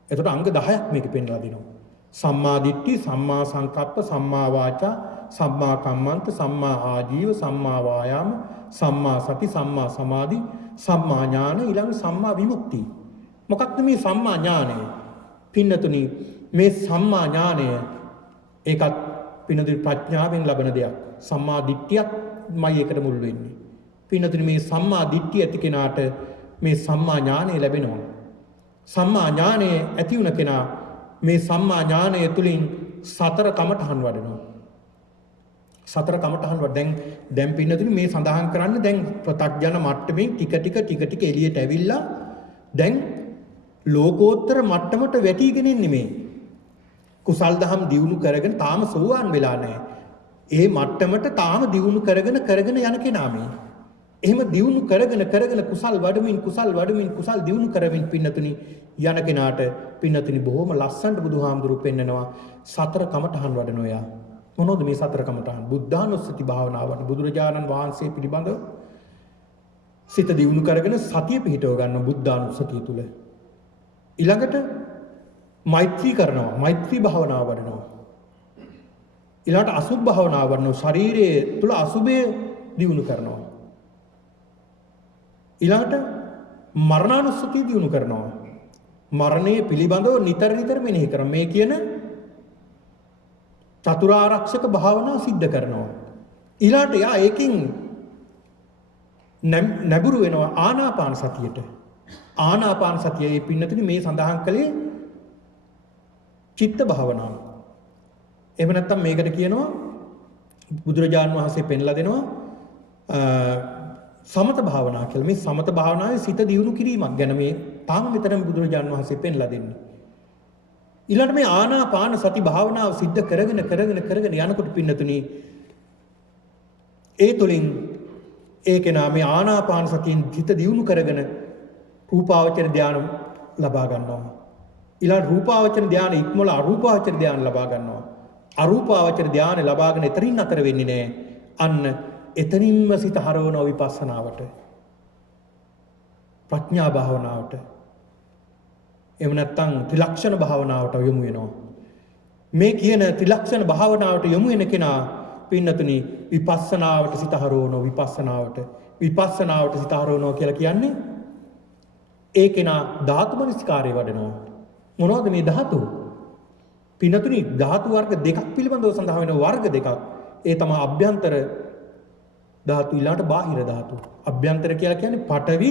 එතකොට අංග 10ක් මේක පෙන්ලා දෙනවා. සම්මා දිට්ඨි, සම්මා සංකප්ප, සම්මා වාචා, සම්මා කම්මන්ත, සම්මා ආජීව, සම්මා වායාම, සම්මා සති, සම්මා සමාධි, සම්මා ඥාන, ඊළඟ සම්මා විමුක්ති. මොකක්ද මේ සම්මා ඥානය? පින්නතුනි මේ සම්මා ඥානය ඒකත් පින්නතුනි ප්‍රඥාවෙන් ලබන දෙයක්. සම්මා දිට්ඨියක්මයි ඒකට මුල් වෙන්නේ. පින්නතුනි මේ සම්මා දිට්ඨිය ඇති කෙනාට මේ සම්මා ඥානය ලැබෙනවා. සම්මා ඥානය ඇති වුණ කෙනා මේ සම්මා ඥානය තුලින් සතර කමඨහන් වඩනවා. සතර කමඨහන් වඩ දැන් පින්නතුනි මේ සඳහන් කරන්නේ දැන් ප්‍රත්‍යඥ මට්ටමින් ටික ටික එළියට ඇවිල්ලා දැන් ලෝකෝත්තර මට්ටමට වැටිගෙන ඉන්නේ මේ. කුසල් දහම් දියුණු කරගෙන තාම සෝවාන් වෙලා නැහැ. ඒ මට්ටමට තාම දියුණු කරගෙන යන කෙනා මේ. එහෙම දියුණු කරගෙන කුසල් වඩමින් දියුණු කරමින් පින්නතුනි යන කෙනාට පින්නතුනි බොහොම ලස්සනට බුදුහාමුදුරුවෝ පෙන්නනවා සතර කමඨහන් වඩන ඔයා. මොනවද මේ සතර කමඨහන්? බුද්ධානුස්සති භාවනාවට බුදුරජාණන් වහන්සේ පිළිබඳව සිත දියුණු කරගෙන සතිය පිහිටව ගන්න බුද්ධානුස්සතිය තුල. ඊළඟට මෛත්‍රී කරනවා. මෛත්‍රී භාවනාව වඩනවා. ඊළඟට අසුභ භාවනාව වඩනවා. ශරීරයේ තුල අසුභය දියුණු කරනවා. ඊළඟට මරණානුස්සතිය දියුණු කරනවා. මරණය පිළිබඳව නිතර මෙනෙහි කරන මේ කියන චතුරාර්යක්ෂක භාවනාව සිද්ධ කරනවා. ඊළඟට යා ඒකින් නැඹුරු වෙනවා ආනාපාන සතියට. ආනාපාන සතිය මේ පින්නතුනි මේ සඳහන් කළේ චිත්ත භාවනාව. එහෙම නැත්නම් මේකට කියනවා බුදුරජාණන් වහන්සේ පෙන්ලා දෙනවා සමත භාවනා කියලා. මේ සමත භාවනාවේ සිත දියුණු කිරීමක් ගැන මේ තාම මෙතන බුදුරජාණන් වහන්සේ පෙන්ලා දෙන්නේ. ඊළඟට මේ ආනාපාන සති භාවනාව සිද්ධ කරගෙන යනකොට පින්නතුනි ඒ තුලින් ඒකේනා මේ ආනාපාන සතියෙන් හිත දියුණු කරගෙන රූපාවචර ධානය ලබා ගන්නවා. ඊළඟ රූපාවචර ධානය ඉක්මවල අරූපාවචර ධානය ලබා ගන්නවා. අරූපාවචර ධානය ලබාගෙන එතරින් අතර වෙන්නේ නැහැ. අන්න එතනින්ම සිත හරවනවා විපස්සනාවට. ප්‍රඥා භාවනාවට. එහෙම නැත්නම් ත්‍රිලක්ෂණ භාවනාවට යොමු වෙනවා. මේ කියන ත්‍රිලක්ෂණ භාවනාවට යොමු වෙන කෙනා පින්නතුනි විපස්සනාවට සිත හරවනවා. විපස්සනාවට සිත හරවනවා කියලා කියන්නේ ඒ කෙනා ධාතු මනස්කාරය වඩනවා. මොනවද මේ ධාතු? පින්නතුනි ධාතු වර්ග දෙකක් පිළිබඳව සඳහන් වෙන වර්ග දෙකක්. ඒ තමයි අභ්‍යන්තර ධාතු ඊළඟට බාහිර ධාතු. අභ්‍යන්තර කියලා කියන්නේ පඨවි,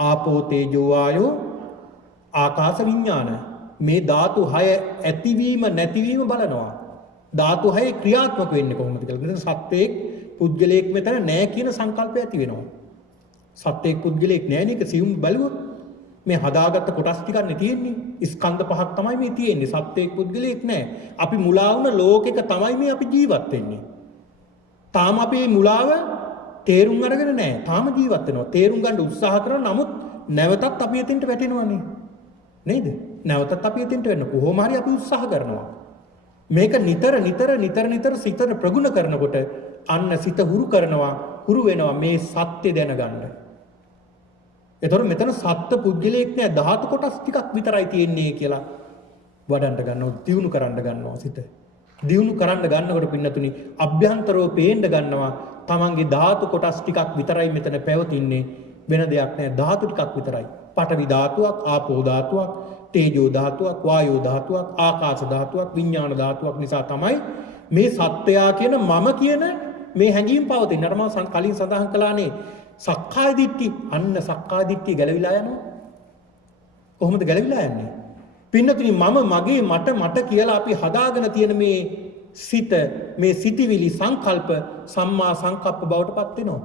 ආපෝ, තේජෝ, වායෝ, ආකාශ, විඥාන. මේ ධාතු 6 ඇතිවීම නැතිවීම බලනවා. ධාතු 6 ක්‍රියාත්මක වෙන්නේ කොහොමද කියලා. මෙතන සත්වයක් පුද්ගලයෙක් මෙතන නැහැ කියන සංකල්පය ඇති වෙනවා. සත්වයක් පුද්ගලයෙක් නැහැ නේක සියුම් බලුවොත් මේ හදාගත්ත කොටස් ටිකක් නේ තියෙන්නේ. ස්කන්ධ පහක් තමයි මේ තියෙන්නේ. සත්වයක් පුද්ගලයෙක් නැහැ. අපි මුලා වුණ ලෝකෙක තමයි මේ අපි ජීවත් වෙන්නේ. තාම අපි මේ මුලාව තේරුම් අරගෙන නැහැ. තාම ජීවත් වෙනවා. තේරුම් ගන්න උත්සාහ කරන නමුත් නැවතත් අපි එතෙන්ට වැටෙනවනේ. නේද? නැවතත් අපි එතෙන්ට වෙන්න කොහොම හරි අපි උත්සාහ කරනවා. මේක නිතර සිතට ප්‍රගුණ කරනකොට අන්න සිත හුරු වෙනවා මේ සත්‍ය දැනගන්න. එතකොට මෙතන සත්ත්ව පුද්ගලයෙක් නෑ ධාතු කොටස් ටිකක් විතරයි තියෙන්නේ කියලා වඩන්න ගන්නවා, දියුණු කරන්න ගන්නවා සිත. දියුණු කරන්න ගන්නකොට පින්නතුනි අභ්‍යන්තරව පේන්න ගන්නවා තමන්ගේ ධාතු කොටස් ටිකක් විතරයි මෙතන පැවතින්නේ, වෙන දෙයක් නෑ. ධාතු ටිකක් විතරයි. පඨවි ධාතුවක්, ආපෝ ධාතුවක්, තේජෝ ධාතුවක්, වායෝ ධාතුවක්, ආකාශ ධාතුවක්, විඥාන ධාතුවක් නිසා තමයි මේ සත්‍යයා කියන මම කියන මේ හැඟීම් පවතින. අර මම කලින් සඳහන් කළානේ සක්කාය දිට්ඨි. අන්න සක්කාය දිට්ඨිය ගැලවිලා යනවා. කොහොමද ගැලවිලා යන්නේ? පින්නතුනි මම මගේ මට කියලා අපි හදාගෙන තියෙන මේ සිත මේ සිටිවිලි සංකල්ප සම්මා සංකප්ප බවට පත් වෙනවා.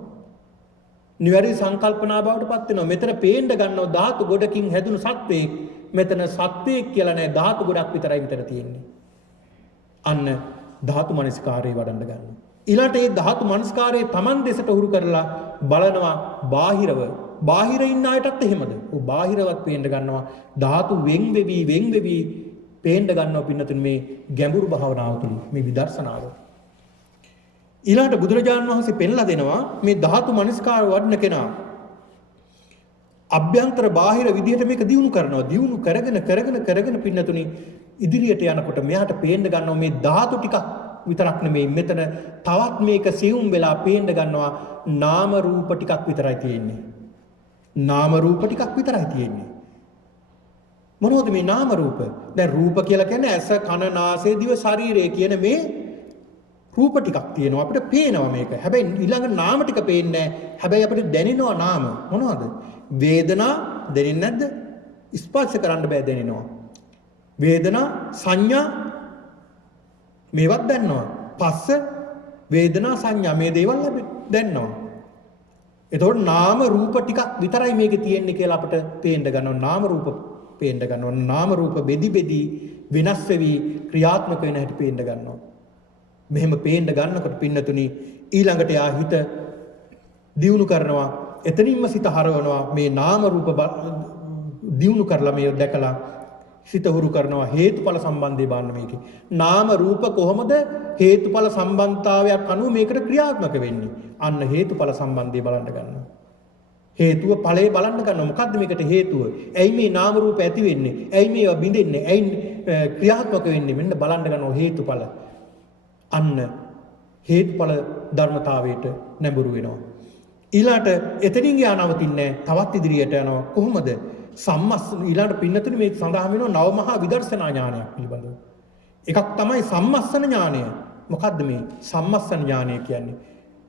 නිවැරදි සංකල්පනා බවට පත් වෙනවා. මෙතන පේන්න ගන්නවා ධාතු ගොඩකින් හැදුණු සත්වයක්. මෙතන සත්වයක් කියලා නෑ ධාතු ගොඩක් විතරයි මෙතන තියෙන්නේ. අන්න ධාතු මනස්කාරයේ වඩන්න ගන්නවා. ඊළාට ඒ ධාතු මනස්කාරයේ Taman දෙසට උරු කරලා බලනවා බාහිරව. බාහිර ඉන්න අයටත් එහෙමද? ඔව් බාහිරවත් පේන්න ගන්නවා. ධාතු වෙන් වෙවි පේන්න ගන්නවා පින්නතුන් මේ ගැඹුරු භාවනාව තුළ මේ විදර්ශනාව. ඊළාට බුදුරජාණන් වහන්සේ පෙන්ලා දෙනවා මේ ධාතු මනස්කාර වඩන කෙනා අභ්‍යන්තර බාහිර විදිහට මේක දියුණු කරනවා. දියුණු කරගෙන පින්නතුනි ඉදිරියට යනකොට මෙයාට පේන්න ගන්නවා මේ ධාතු ටිකක් විතරක් නෙමෙයි මෙතන තවත් මේක සියුම් වෙලා පේන්න ගන්නවා නාම රූප ටිකක් විතරයි තියෙන්නේ. නාම රූප ටිකක් විතරයි තියෙන්නේ. මොනවද මේ නාම රූප? දැන් රූප කියලා කියන්නේ ඇස කන නාසය දිව ශරීරය කියන මේ රූප ටිකක් තියෙනවා අපිට පේනවා මේක. හැබැයි ඊළඟ නාම ටික පේන්නේ නැහැ. හැබැයි අපිට දැනෙනවා නාම. මොනවද? වේදනා දැනෙන්නේ නැද්ද? ස්පර්ශ කරන්න බෑ දැනෙනවා. වේදනා සංඥා මේවත් දැනනවා. පස්ස වේදනා සංඥා මේ දේවල් අපි දැනනවා. එතකොට නාම රූප ටිකක් විතරයි මේකේ තියෙන්නේ කියලා අපිට පේන්න ගන්නවා. නාම රූප පේන්න ගන්නවා. නාම රූප බෙදි වෙනස් වෙවි ක්‍රියාත්මක වෙන හැටි පේන්න ගන්නවා. මෙහෙම පේන්න ගන්නකොට පින්නතුනි ඊළඟට යා හිත දියුණු කරනවා. එතනින්ම සිත හරවනවා මේ නාම රූප දියුණු කරලා මේ දැකලා සිත හුරු කරනවා හේතුඵල සම්බන්ධය බලන්න මේකේ. නාම රූප කොහොමද හේතුඵල සම්බන්ධතාවයක් අනුව මේකට ක්‍රියාත්මක වෙන්නේ? අන්න හේතුඵල සම්බන්ධය බලන්න ගන්නවා. හේතුව ඵලය බලන්න ගන්නවා. මොකද්ද මේකට හේතුව? ඇයි මේ නාම රූප ඇති වෙන්නේ? ඇයි මේවා බිඳෙන්නේ? ඇයි ක්‍රියාත්මක වෙන්නේ? මෙන්න බලන්න ගන්නවා හේතුඵල. අන්න හේතුඵල ධර්මතාවයට නැඹුරු වෙනවා. ඊළාට එතනින් යා නවතින්නේ තවත් ඉදිරියට යනවා. කොහොමද? ඊළාට පින්නතුනි මේ සඳහන් වෙනවා නව මහා විදර්ශනා ඥානයක් පිළිබඳව. එකක් තමයි සම්මස්සන ඥානය. මොකද්ද මේ සම්මස්සන ඥානය කියන්නේ?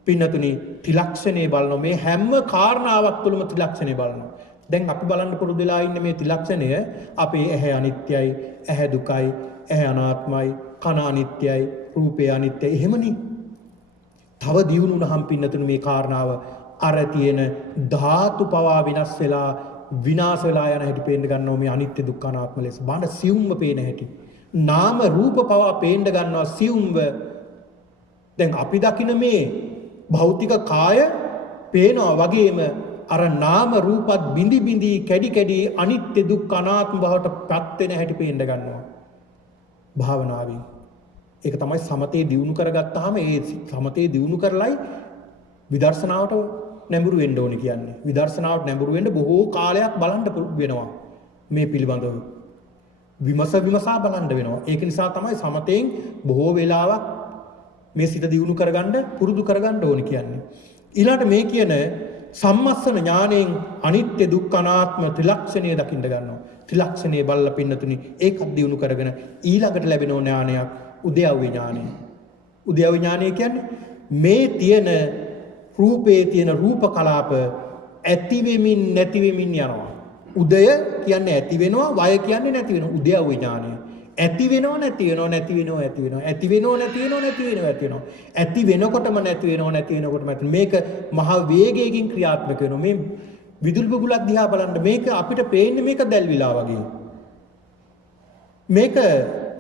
පින්නතුනි ත්‍රිලක්ෂණේ බලනවා. මේ හැම කාරණාවක් තුළම ත්‍රිලක්ෂණේ බලනවා. දැන් අපි බලන්න පුරුදු වෙලා ඉන්නේ මේ ත්‍රිලක්ෂණය අපේ ඇහැ අනිත්‍යයි, ඇහැ දුකයි, ඇහැ අනාත්මයි, කන අනිත්‍යයි, රූපය අනිත්‍යයි. එහෙමනේ. තව දියුණු වුණාම පින්නතුනි මේ කාරණාව අර තියෙන ධාතු පවා විනාශ වෙලා විනාශ වෙලා යන හැටි පේන්න ගන්නවා මේ අනිත්‍ය දුක්ඛ අනාත්ම ලෙස. බාණ්ඩ සියුම්ව පේන හැටි. නාම රූප පවා පේන්න ගන්නවා සියුම්ව. දැන් අපි දකින මේ භෞතික කාය පේනවා වගේම අර නාම රූපත් බිඳි කැඩි අනිත්‍ය දුක්ඛ අනාත්ම බවට පත් වෙන හැටි පේන්න ගන්නවා භාවනාවෙන්. ඒක තමයි සමතේ දියුණු කරගත්තාම ඒ සමතේ දියුණු කරලයි විදර්ශනාවට නැඹුරු වෙන්න ඕනේ කියන්නේ. විදර්ශනාවට නැඹුරු වෙන්න බොහෝ කාලයක් බලන්න වෙනවා. මේ පිළිබඳව විමසා බලන්න වෙනවා. ඒක නිසා තමයි සමතෙන් බොහෝ වෙලාවක් මේ සිත දියුණු කරගන්න පුරුදු කරගන්න ඕනේ කියන්නේ. ඊළාට මේ කියන සම්මස්සන ඥාණයෙන් අනිත්‍ය දුක්ඛ අනාත්ම ත්‍රිලක්ෂණය දකින්න ගන්නවා. ත්‍රිලක්ෂණය බලලා පින්නතුනි ඒකත් දියුණු කරගෙන ඊළඟට ලැබෙන ඥානයක් උද්‍යව්‍ය ඥානය. උද්‍යව්‍ය ඥානය කියන්නේ මේ තියෙන රූපේ තියෙන රූප කලාප ඇති වෙමින් නැති වෙමින් යනවා. උදය කියන්නේ ඇති වෙනවා, වය කියන්නේ නැති වෙනවා. උද්‍යව්‍ය ඥානය. ඇති වෙනවා නැති වෙනවා නැති වෙනවා ඇති වෙනවා. ඇති වෙනවා නැති වෙනවා නැති වෙනවා ඇති වෙනවා. ඇති වෙනකොටම නැති වෙනවා නැති වෙනකොටම ඇති. මේක මහා වේගයකින් ක්‍රියාත්මක වෙනවා. මේ විදුලි බුබුලක් දිහා බලන්න මේක අපිට පේන්නේ මේක දැල්විලා වගේ. මේක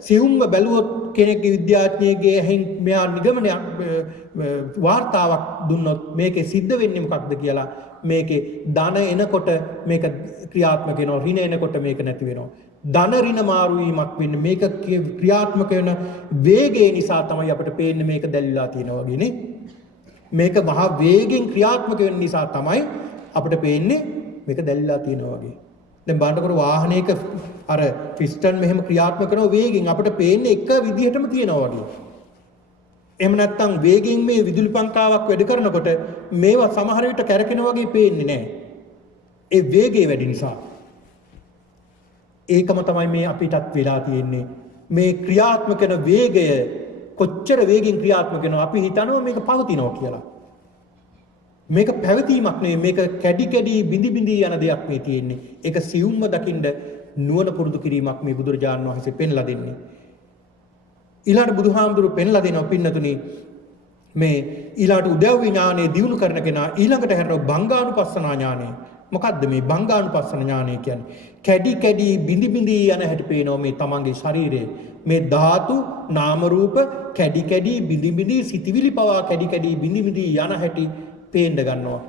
සියුම්ව බැලුවොත් කෙනෙක්ගේ විද්‍යාඥයෙක්ගේ ඇහින් මෙයා නිගමනයක් වාර්තාවක් දුන්නොත් මේකේ සිද්ධ වෙන්නේ මොකක්ද කියලා මේකේ ධන එනකොට මේක ක්‍රියාත්මක වෙනවා, ඍණ එනකොට මේක නැති වෙනවා. ධන ඍණ මාරු වීමක් වෙන්නේ මේක ක්‍රියාත්මක වෙන වේගය නිසා තමයි අපිට පේන්නේ මේක දැල්විලා තියෙනවා වගේ නේ. මේක මහා වේගෙන් ක්‍රියාත්මක වෙන නිසා තමයි අපිට පේන්නේ මේක දැල්විලා තියෙනවා වගේ. දැන් බලන්නකො වාහනයක අර පිස්ටන් මෙහෙම ක්‍රියාත්මක කරන වේගෙන් අපිට පේන්නේ එක විදිහටම තියෙනවා වගේ. එහෙම නැත්නම් වේගෙන් මේ විදුලි පංකාවක් වැඩ කරනකොට මේවා සමහර විට කැරකෙනා වගේ පේන්නේ නැහැ. ඒ වේගය වැඩි නිසා. ඒකම තමයි මේ අපිටත් වෙලා තියෙන්නේ. මේ ක්‍රියාත්මක කරන වේගය කොච්චර වේගෙන් ක්‍රියාත්මක වෙනවා අපි හිතනවා මේක පවතිනවා කියලා. මේක පැවතීමක් නෙවෙයි මේක කැඩි බිඳි යන දෙයක් මේ තියෙන්නේ. ඒක සියුම්ව දකින්න නුවණ පුරුදු කිරීමක් මේ බුදුරජාණන් වහන්සේ පෙන්ලා දෙන්නේ. ඊළඟට බුදුහාමුදුරුවෝ පෙන්ලා දෙනවා පින්නතුනි මේ ඊළඟට උද්‍යව්‍ය ඥානෙ දියුණු කරන කෙනා ඊළඟට හැරෙනවා භංගානුපස්සනා ඥානෙ. මොකද්ද මේ භංගානුපස්සන ඥානය කියන්නේ? කැඩි කැඩි බිඳි බිඳි යන හැටි පේනවා මේ තමන්ගේ ශරීරයේ. මේ ධාතු නාම රූප කැඩි කැඩි බිඳි බිඳි සිටිවිලි පවා කැඩි කැඩි බිඳි බිඳි යන හැටි පේන්න ගන්නවා.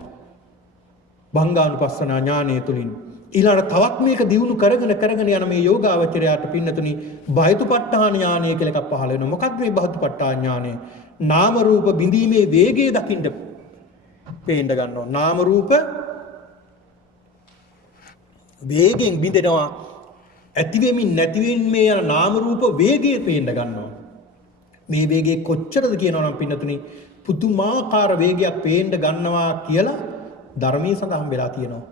භංගානුපස්සන ඥානය තුලින් ඊළඟ තවත් මේක දියුණු කරගෙන යන මේ යෝගාවචරයට පින්නතුනි බයතුපට්ඨාන ඥානය කියලා එකක් පහළ වෙනවා. මොකක්ද මේ බයතුපට්ඨාන ඥානය? නාම රූප බිඳීමේ වේගය දකින්න පේන්න ගන්නවා. නාම රූප වේගෙන් බිඳෙනවා. ඇති වෙමින් නැති වෙමින් මේ යන නාම රූප වේගය පේන්න ගන්නවා. මේ වේගය කොච්චරද කියනවා නම් පින්නතුනි පුදුමාකාර වේගයක් පේන්න ගන්නවා කියලා ධර්මයේ සඳහන් වෙලා තියෙනවා.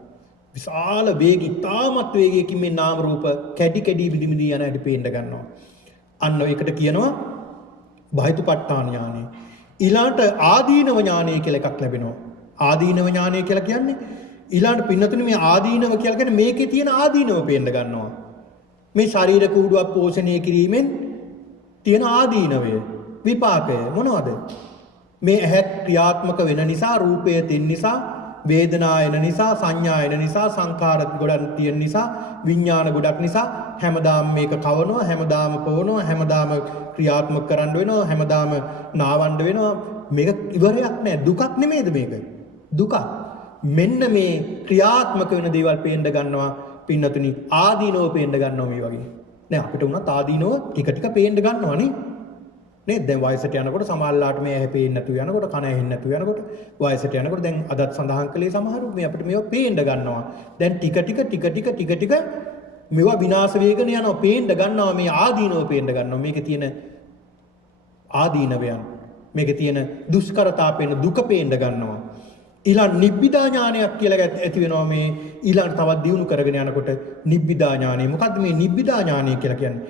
විශාල වේගී තාමත් වේගයකින් මේ නාම රූප කැඩි කැඩි බිඳි බිඳි යන හැටි පේන්න ගන්නවා. අන්න ඒකට කියනවා බයතුපට්ඨාන ඥානය. ඊළාට ආදීනව ඥානය කියලා එකක් ලැබෙනවා. ආදීනව ඥානය කියලා කියන්නේ ඊළාට පින්නතුනි මේ ආදීනව කියලා කියන්නේ මේකේ තියෙන ආදීනව පේන්න ගන්නවා. මේ ශරීර කූඩුවක් පෝෂණය කිරීමෙන් තියෙන ආදීනවය විපාකය මොනවද? මේ ඇහත් ක්‍රියාත්මක වෙන නිසා රූපය තියෙන නිසා වේදනා එන නිසා සංඥා එන නිසා සංඛාර ගොඩක් තියෙන නිසා විඥාන ගොඩක් නිසා හැමදාම මේක කවනවා හැමදාම පොවනවා හැමදාම ක්‍රියාත්මක කරන්න වෙනවා හැමදාම නාවන්න වෙනවා. මේක ඉවරයක් නෑ. දුකක් නෙමෙයිද මේක? දුකක්. මෙන්න මේ ක්‍රියාත්මක වෙන දේවල් පේන්න ගන්නවා පින්නතුනි ආදීනව පේන්න ගන්නවා මේ වගේ. නෑ අපිට උනත් ආදීනව ටික ටික පේන්න ගන්නවා නේ. නේද? දැන් වයසට යනකොට සමහරලාට මේ ඇහැ පේන්නේ නැතු යනකොට කන ඇහෙන්නේ නැතු යනකොට වයසට යනකොට දැන් අදත් සඳහන් කළේ සමහරු මේ අපිට මේවා පේන්න ගන්නවා. දැන් ටික ටික මේවා විනාශ වේගන යනවා පේන්න ගන්නවා මේ ආදීනව පේන්න ගන්නවා. මේකේ තියෙන ආදීනවයන් මේකේ තියෙන දුෂ්කරතා පේන දුක පේන්න ගන්නවා. ඊළඟ නිබ්බිදා ඥානයක් කියලා ඇති වෙනවා මේ ඊළඟ තවත් දියුණු කරගෙන යනකොට නිබ්බිදා ඥානය. මොකද්ද මේ නිබ්බිදා ඥානය කියලා කියන්නේ?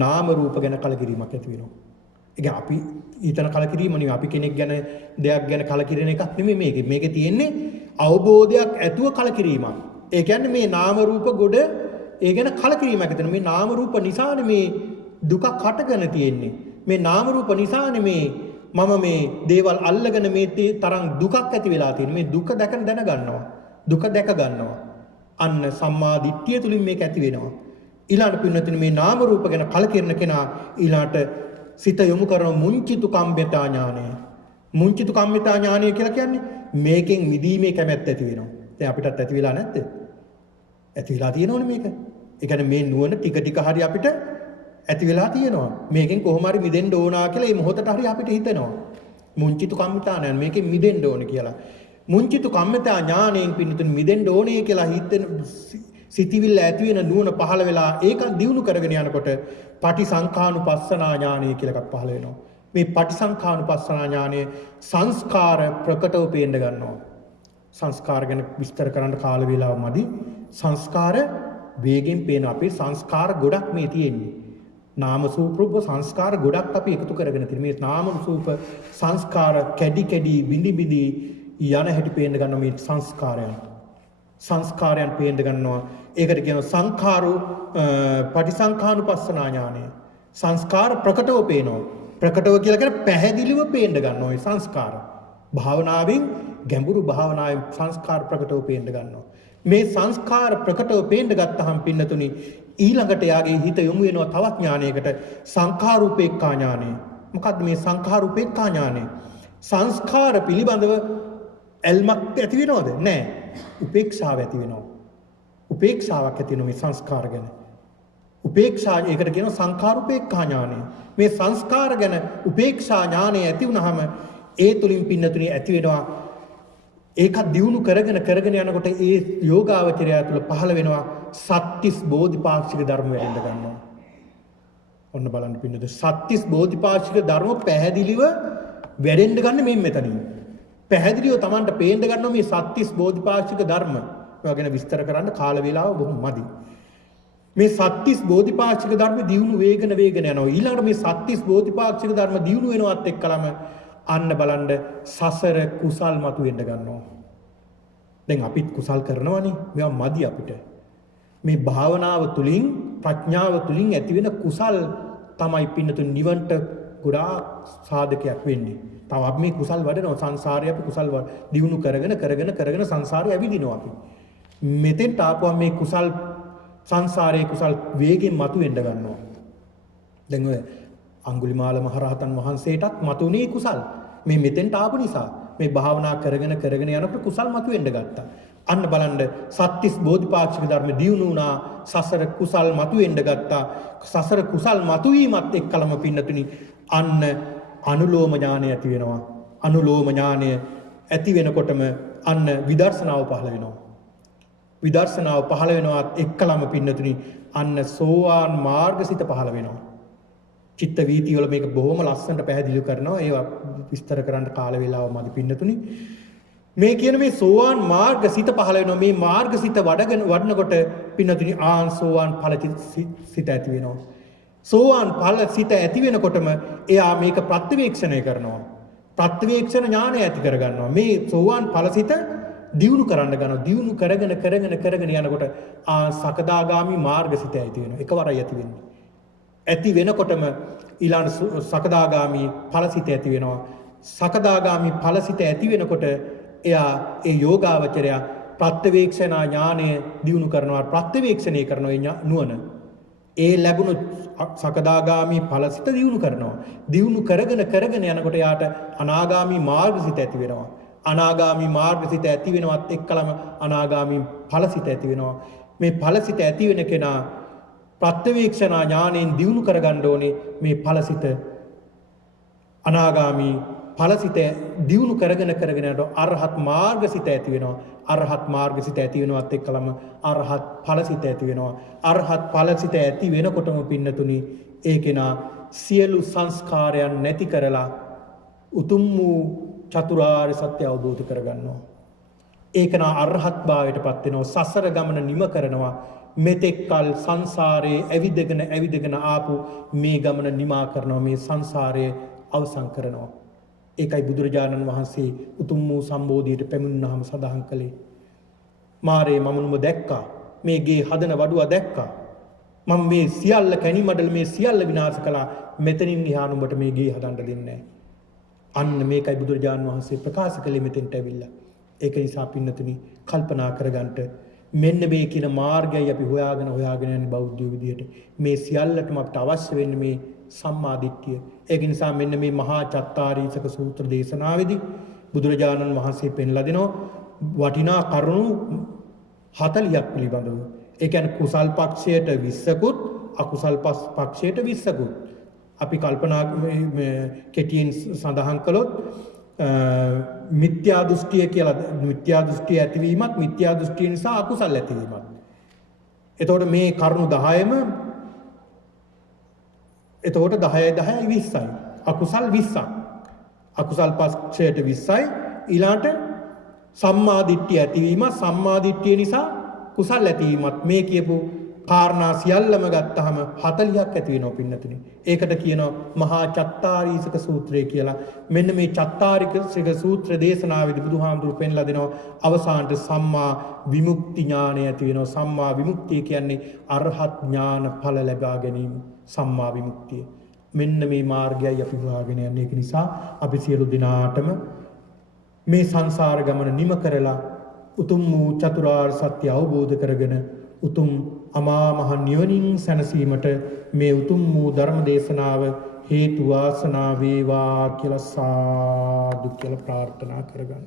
නාම රූප ගැන කලකිරීමක් ඇති වෙනවා. ඒක අපි ඊතන කලකිරීම නෙවෙයි අපි කෙනෙක් ගැන දෙයක් ගැන කලකිරෙන එකක් නෙමෙයි මේකේ. මේකේ තියෙන්නේ අවබෝධයක් ඇතුව කලකිරීමක්. ඒ කියන්නේ මේ නාම රූප ගොඩ ඒ ගැන කලකිරීමක් ඇති වෙනවා. මේ නාම රූප නිසානේ මේ දුක හටගෙන තියෙන්නේ. මේ නාම රූප නිසානේ මේ මම මේ දේවල් අල්ලගෙන මේ තරම් දුකක් ඇති වෙලා තියෙන්නේ. මේ දුක දැක දැන ගන්නවා. දුක දැක ගන්නවා. අන්න සම්මා දිට්ඨිය තුලින් මේක ඇති වෙනවා. ඊළඟට පින්නතුනේ මේ නාම රූප ගැන කලකිරන කෙනා ඊළඟට සිත යොමු කරන මුංචිතු කම්මිතා ඥානය. මුංචිතු කම්මිතා ඥානය කියලා කියන්නේ මේකෙන් මිදීමේ කැමැත්ත ඇති වෙනවා. දැන් අපිටත් ඇති වෙලා නැද්ද? ඇති වෙලා තියෙනවනේ මේක. ඒ කියන්නේ මේ නුවණ ටික ටික හරි අපිට ඇති වෙලා තියෙනවා. මේකෙන් කොහොම හරි මිදෙන්න ඕනා කියලා මේ මොහොතට හරි අපිට හිතෙනවා. මුංචිතු කම්මිතා ඥානය මේකෙන් මිදෙන්න ඕනේ කියලා. මුංචිතු කම්මිතා ඥානයෙන් පින්නතුන් මිදෙන්න ඕනේ කියලා හිතෙන සිතිවිල්ල ඇති වෙන නුවණ පහළ වෙලා ඒක දියුණු කරගෙන යනකොට පටිසංඛානුපස්සනා ඥානය කියලා එකක් පහළ වෙනවා. මේ පටිසංඛානුපස්සනා ඥානය සංස්කාර ප්‍රකටව පේන්න ගන්නවා. සංස්කාර ගැන විස්තර කරන්න කාල වේලාව මදි. සංස්කාර වේගෙන් පේන අපේ සංස්කාර ගොඩක් මේ තියෙන්නේ. නාම රූප සංස්කාර ගොඩක් අපි එකතු කරගෙන තියෙන මේ නාම රූප සංස්කාර කැඩි කැඩි බිඳි බිඳි යන හැටි පේන්න ගන්නවා මේ සංස්කාරයන් පේන්න ගන්නවා. ඒකට කියනවා සංඛාරෝ පටිසංඛානුපස්සනා ඥානය. සංස්කාර ප්‍රකටව පේනවා. ප්‍රකටව කියලා කියන්නේ පැහැදිලිව පේන්න ගන්නවා මේ සංස්කාර. භාවනාවෙන් ගැඹුරු භාවනාවෙන් සංස්කාර ප්‍රකටව පේන්න ගන්නවා. මේ සංස්කාර ප්‍රකටව පේන්න ගත්තහම පින්නතුනි ඊළඟට යාගේ හිත යොමු වෙනවා තවත් ඥානයකට සංඛාරූපේක්ඛා ඥානය. මොකද්ද මේ සංඛාරූපේක්ඛා ඥානය? සංස්කාර පිළිබඳව ඇල්මක් ඇති වෙනවද? නැහැ. උපේක්ෂාව ඇති වෙනවා. උපේක්ෂාවක් ඇති වෙනවා මේ සංස්කාර ගැන. උපේක්ෂා ඒකට කියනවා සංඛාරූපේක්ඛා ඥානය. මේ සංස්කාර ගැන උපේක්ෂා ඥානය ඇති වුනහම ඒ තුලින් පින්නතුනි ඇති වෙනවා ඒක දියුණු කරගෙන යනකොට ඒ යෝගාවචරය තුළ පහළ වෙනවා සත්‍තිස් බෝධිපාක්ෂික ධර්ම වැඩෙන්න ගන්නවා. ඔන්න බලන්න පින්නද සත්‍තිස් බෝධිපාක්ෂික ධර්ම පැහැදිලිව වැඩෙන්න ගන්න මෙතනින්. පැහැදිලිව Tamanට පේන්න ගන්නවා මේ සත්‍තිස් බෝධිපාක්ෂික ධර්ම. ඒවා ගැන විස්තර කරන්න කාල වේලාව බොහොම මදි. මේ සත්‍තිස් බෝධිපාක්ෂික ධර්ම දියුණු වේගන යනවා. ඊළඟට මේ සත්‍තිස් බෝධිපාක්ෂික ධර්ම දියුණු වෙනවත් එක්කලම අන්න බලන්න සසර කුසල් මතු වෙන්න ගන්නවා. දැන් අපිත් කුසල් කරනවනේ. මේවා මදි අපිට. මේ භාවනාව තුළින් ප්‍රඥාව තුළින් ඇතිවෙන කුසල් තමයි පින්නතුන් නිවන්ට ගොඩාක් සාධකයක් වෙන්නේ. තව අපි මේ කුසල් වඩනවා සංසාරේ අපි කුසල් දියුණු කරගෙන සංසාරේ ඇවිදිනවා අපි. මෙතෙන්ට ආපුවම මේ කුසල් සංසාරයේ කුසල් වේගෙන් මතුවෙන්න ගන්නවා. දැන් ඔය අඟුලිමාල මහරහතන් වහන්සේටත් මතුනේ කුසල්. මේ මෙතෙන්ට ආපු නිසා මේ භාවනා කරගෙන යනකොට කුසල් මතුවෙන්න ගත්තා. අන්න බලන්න සත්‍තිස් බෝධිපාක්ෂික ධර්ම දියුණු වුණා. සසර කුසල් මතුවෙන්න ගත්තා. සසර කුසල් මතුවීමත් එක්කලම පින්නතුනි අන්න අනුලෝම ඥානය ඇති වෙනවා. අනුලෝම ඥානය ඇති වෙනකොටම අන්න විදර්ශනාව පහළ වෙනවා. විදර්ශනාව පහළ වෙනවත් එක්කලම පින්නතුනි අන්න සෝවාන් මාර්ගසිත පහළ වෙනවා. චිත්ත වීති වල මේක බොහොම ලස්සනට පැහැදිලි කරනවා. ඒවා විස්තර කරන්න කාල වේලාව මදි පින්නතුනි. මේ කියන මේ සෝවාන් මාර්ගසිත පහළ වෙනවා. මේ මාර්ගසිත වඩනකොට පින්නතුනි සෝවාන් ඵල සිත ඇති වෙනවා. සෝවාන් ඵල සිත ඇති වෙනකොටම එයා මේක ප්‍රත්‍යවේක්ෂණය කරනවා. ප්‍රත්‍යවේක්ෂණ ඥානය ඇති කරගන්නවා. මේ සෝවාන් ඵල සිත දියුණු කරන්න ගන්නවා. දියුණු කරගෙන යනකොට සකදාගාමි මාර්ගසිත ඇති වෙනවා. එකවරයි ඇති වෙන්නේ. ඇති වෙනකොටම ඊළඟ සකදාගාමි ඵලසිත ඇති වෙනවා. සකදාගාමි ඵලසිත ඇති වෙනකොට එයා ඒ යෝගාවචරය ප්‍රත්‍යවේක්ෂණ ඥානය දියුණු කරනවා. ප්‍රත්‍යවේක්ෂණය කරනවා ඒ නුවණ. ඒ ලැබුණු සකදාගාමි ඵලසිත දියුණු කරනවා. දියුණු කරගෙන යනකොට යාට අනාගාමි මාර්ගසිත ඇති වෙනවා. අනාගාමි මාර්ගසිත ඇති වෙනවත් එක්කලම අනාගාමි ඵලසිත ඇති වෙනවා. මේ ඵලසිත ඇති වෙන කෙනා ප්‍රත්‍යවේක්ෂණ ඥාණයෙන් දියුණු කරගන්න ඕනේ. මේ ඵලසිත අනාගාමි ඵලසිත දියුණු කරගෙන යනකොට අරහත් මාර්ගසිත ඇති වෙනවා. අරහත් මාර්ගසිත ඇති වෙනවත් එක්කලම අරහත් ඵලසිත ඇති වෙනවා. අරහත් ඵලසිත ඇති වෙනකොටම පින්නතුනි ඒ කෙනා සියලු සංස්කාරයන් නැති කරලා උතුම් වූ චතුරාර්ය සත්‍ය අවබෝධ කරගන්නවා. ඒක නා අරහත් භාවයට පත් වෙනවා. සසර ගමන නිම කරනවා. මෙතෙක්කල් සංසාරයේ ඇවිදගෙන ආපු මේ ගමන නිමා කරනවා. මේ සංසාරයේ අවසන් කරනවා. ඒකයි බුදුරජාණන් වහන්සේ උතුම් වූ සම්බෝධියට පැමිණුණාම සඳහන් කළේ. මාරේ මම නුඹ දැක්කා. මේ ගේ හදන වඩුව දැක්කා. මම මේ සියල්ල කැණිමඩල මේ සියල්ල විනාශ කළා. මෙතනින් එහා නුඹට මේ ගේ හදන්න දෙන්නේ නැහැ. අන්න මේකයි බුදුරජාණන් වහන්සේ ප්‍රකාශ කළේ මෙතෙන්ට ඇවිල්ලා. ඒක නිසා පින්නතුනි කල්පනා කරගන්නට මෙන්න මේ කියන මාර්ගයයි අපි හොයාගෙන යන බෞද්ධයෝ විදියට මේ සියල්ලටම අපට අවශ්‍ය වෙන්නේ මේ සම්මා දිට්ඨිය. ඒක නිසා මෙන්න මේ මහා චත්තාරීසක සූත්‍ර දේශනාවේදී බුදුරජාණන් වහන්සේ පෙන්ලා දෙනවා වටිනා කරුණු 40ක් පිළිබඳව. ඒ කියන්නේ කුසල් පක්ෂයට 20කුත් අකුසල් පක්ෂයට 20කුත්. අපි කල්පනා කෙටියෙන් සඳහන් කළොත් මිත්‍යා දෘෂ්ටිය කියලා මිත්‍යා දෘෂ්ටිය ඇතිවීමත් මිත්‍යා දෘෂ්ටිය නිසා අකුසල් ඇතිවීමත්. එතකොට මේ කරුණු 10ම එතකොට 10 20යි. අකුසල් 20ක්. අකුසල් පක්ෂයට 20යි. ඊළාට සම්මා දිට්ඨිය ඇතිවීම සම්මා දිට්ඨිය නිසා කුසල් ඇතිවීමත් මේ කියපු කාරණා සියල්ලම ගත්තාම 40ක් ඇති වෙනවා පින්නතුනි. ඒකට කියනවා මහා චත්තාරීසක සූත්‍රය කියලා. මෙන්න මේ චත්තාරීසක සූත්‍ර දේශනාවේදී බුදුහාමුදුරු පෙන්ලා දෙනවා අවසානට සම්මා විමුක්ති ඥානය ඇති වෙනවා. සම්මා විමුක්තිය කියන්නේ අරහත් ඥාන ඵල ලබා ගැනීම. සම්මා විමුක්තිය. මෙන්න මේ මාර්ගයයි අපි හොයාගෙන යන්නේ. ඒක නිසා අපි සියලු දිනාටම මේ සංසාර ගමන නිම කරලා උතුම් වූ චතුරාර්ය සත්‍ය අවබෝධ කරගෙන උතුම් අමා මහ නිවනින් සැනසීමට මේ උතුම් වූ ධර්ම දේශනාව හේතු වාසනා වේවා කියලා සාදු කියලා ප්‍රාර්ථනා කරගන්න.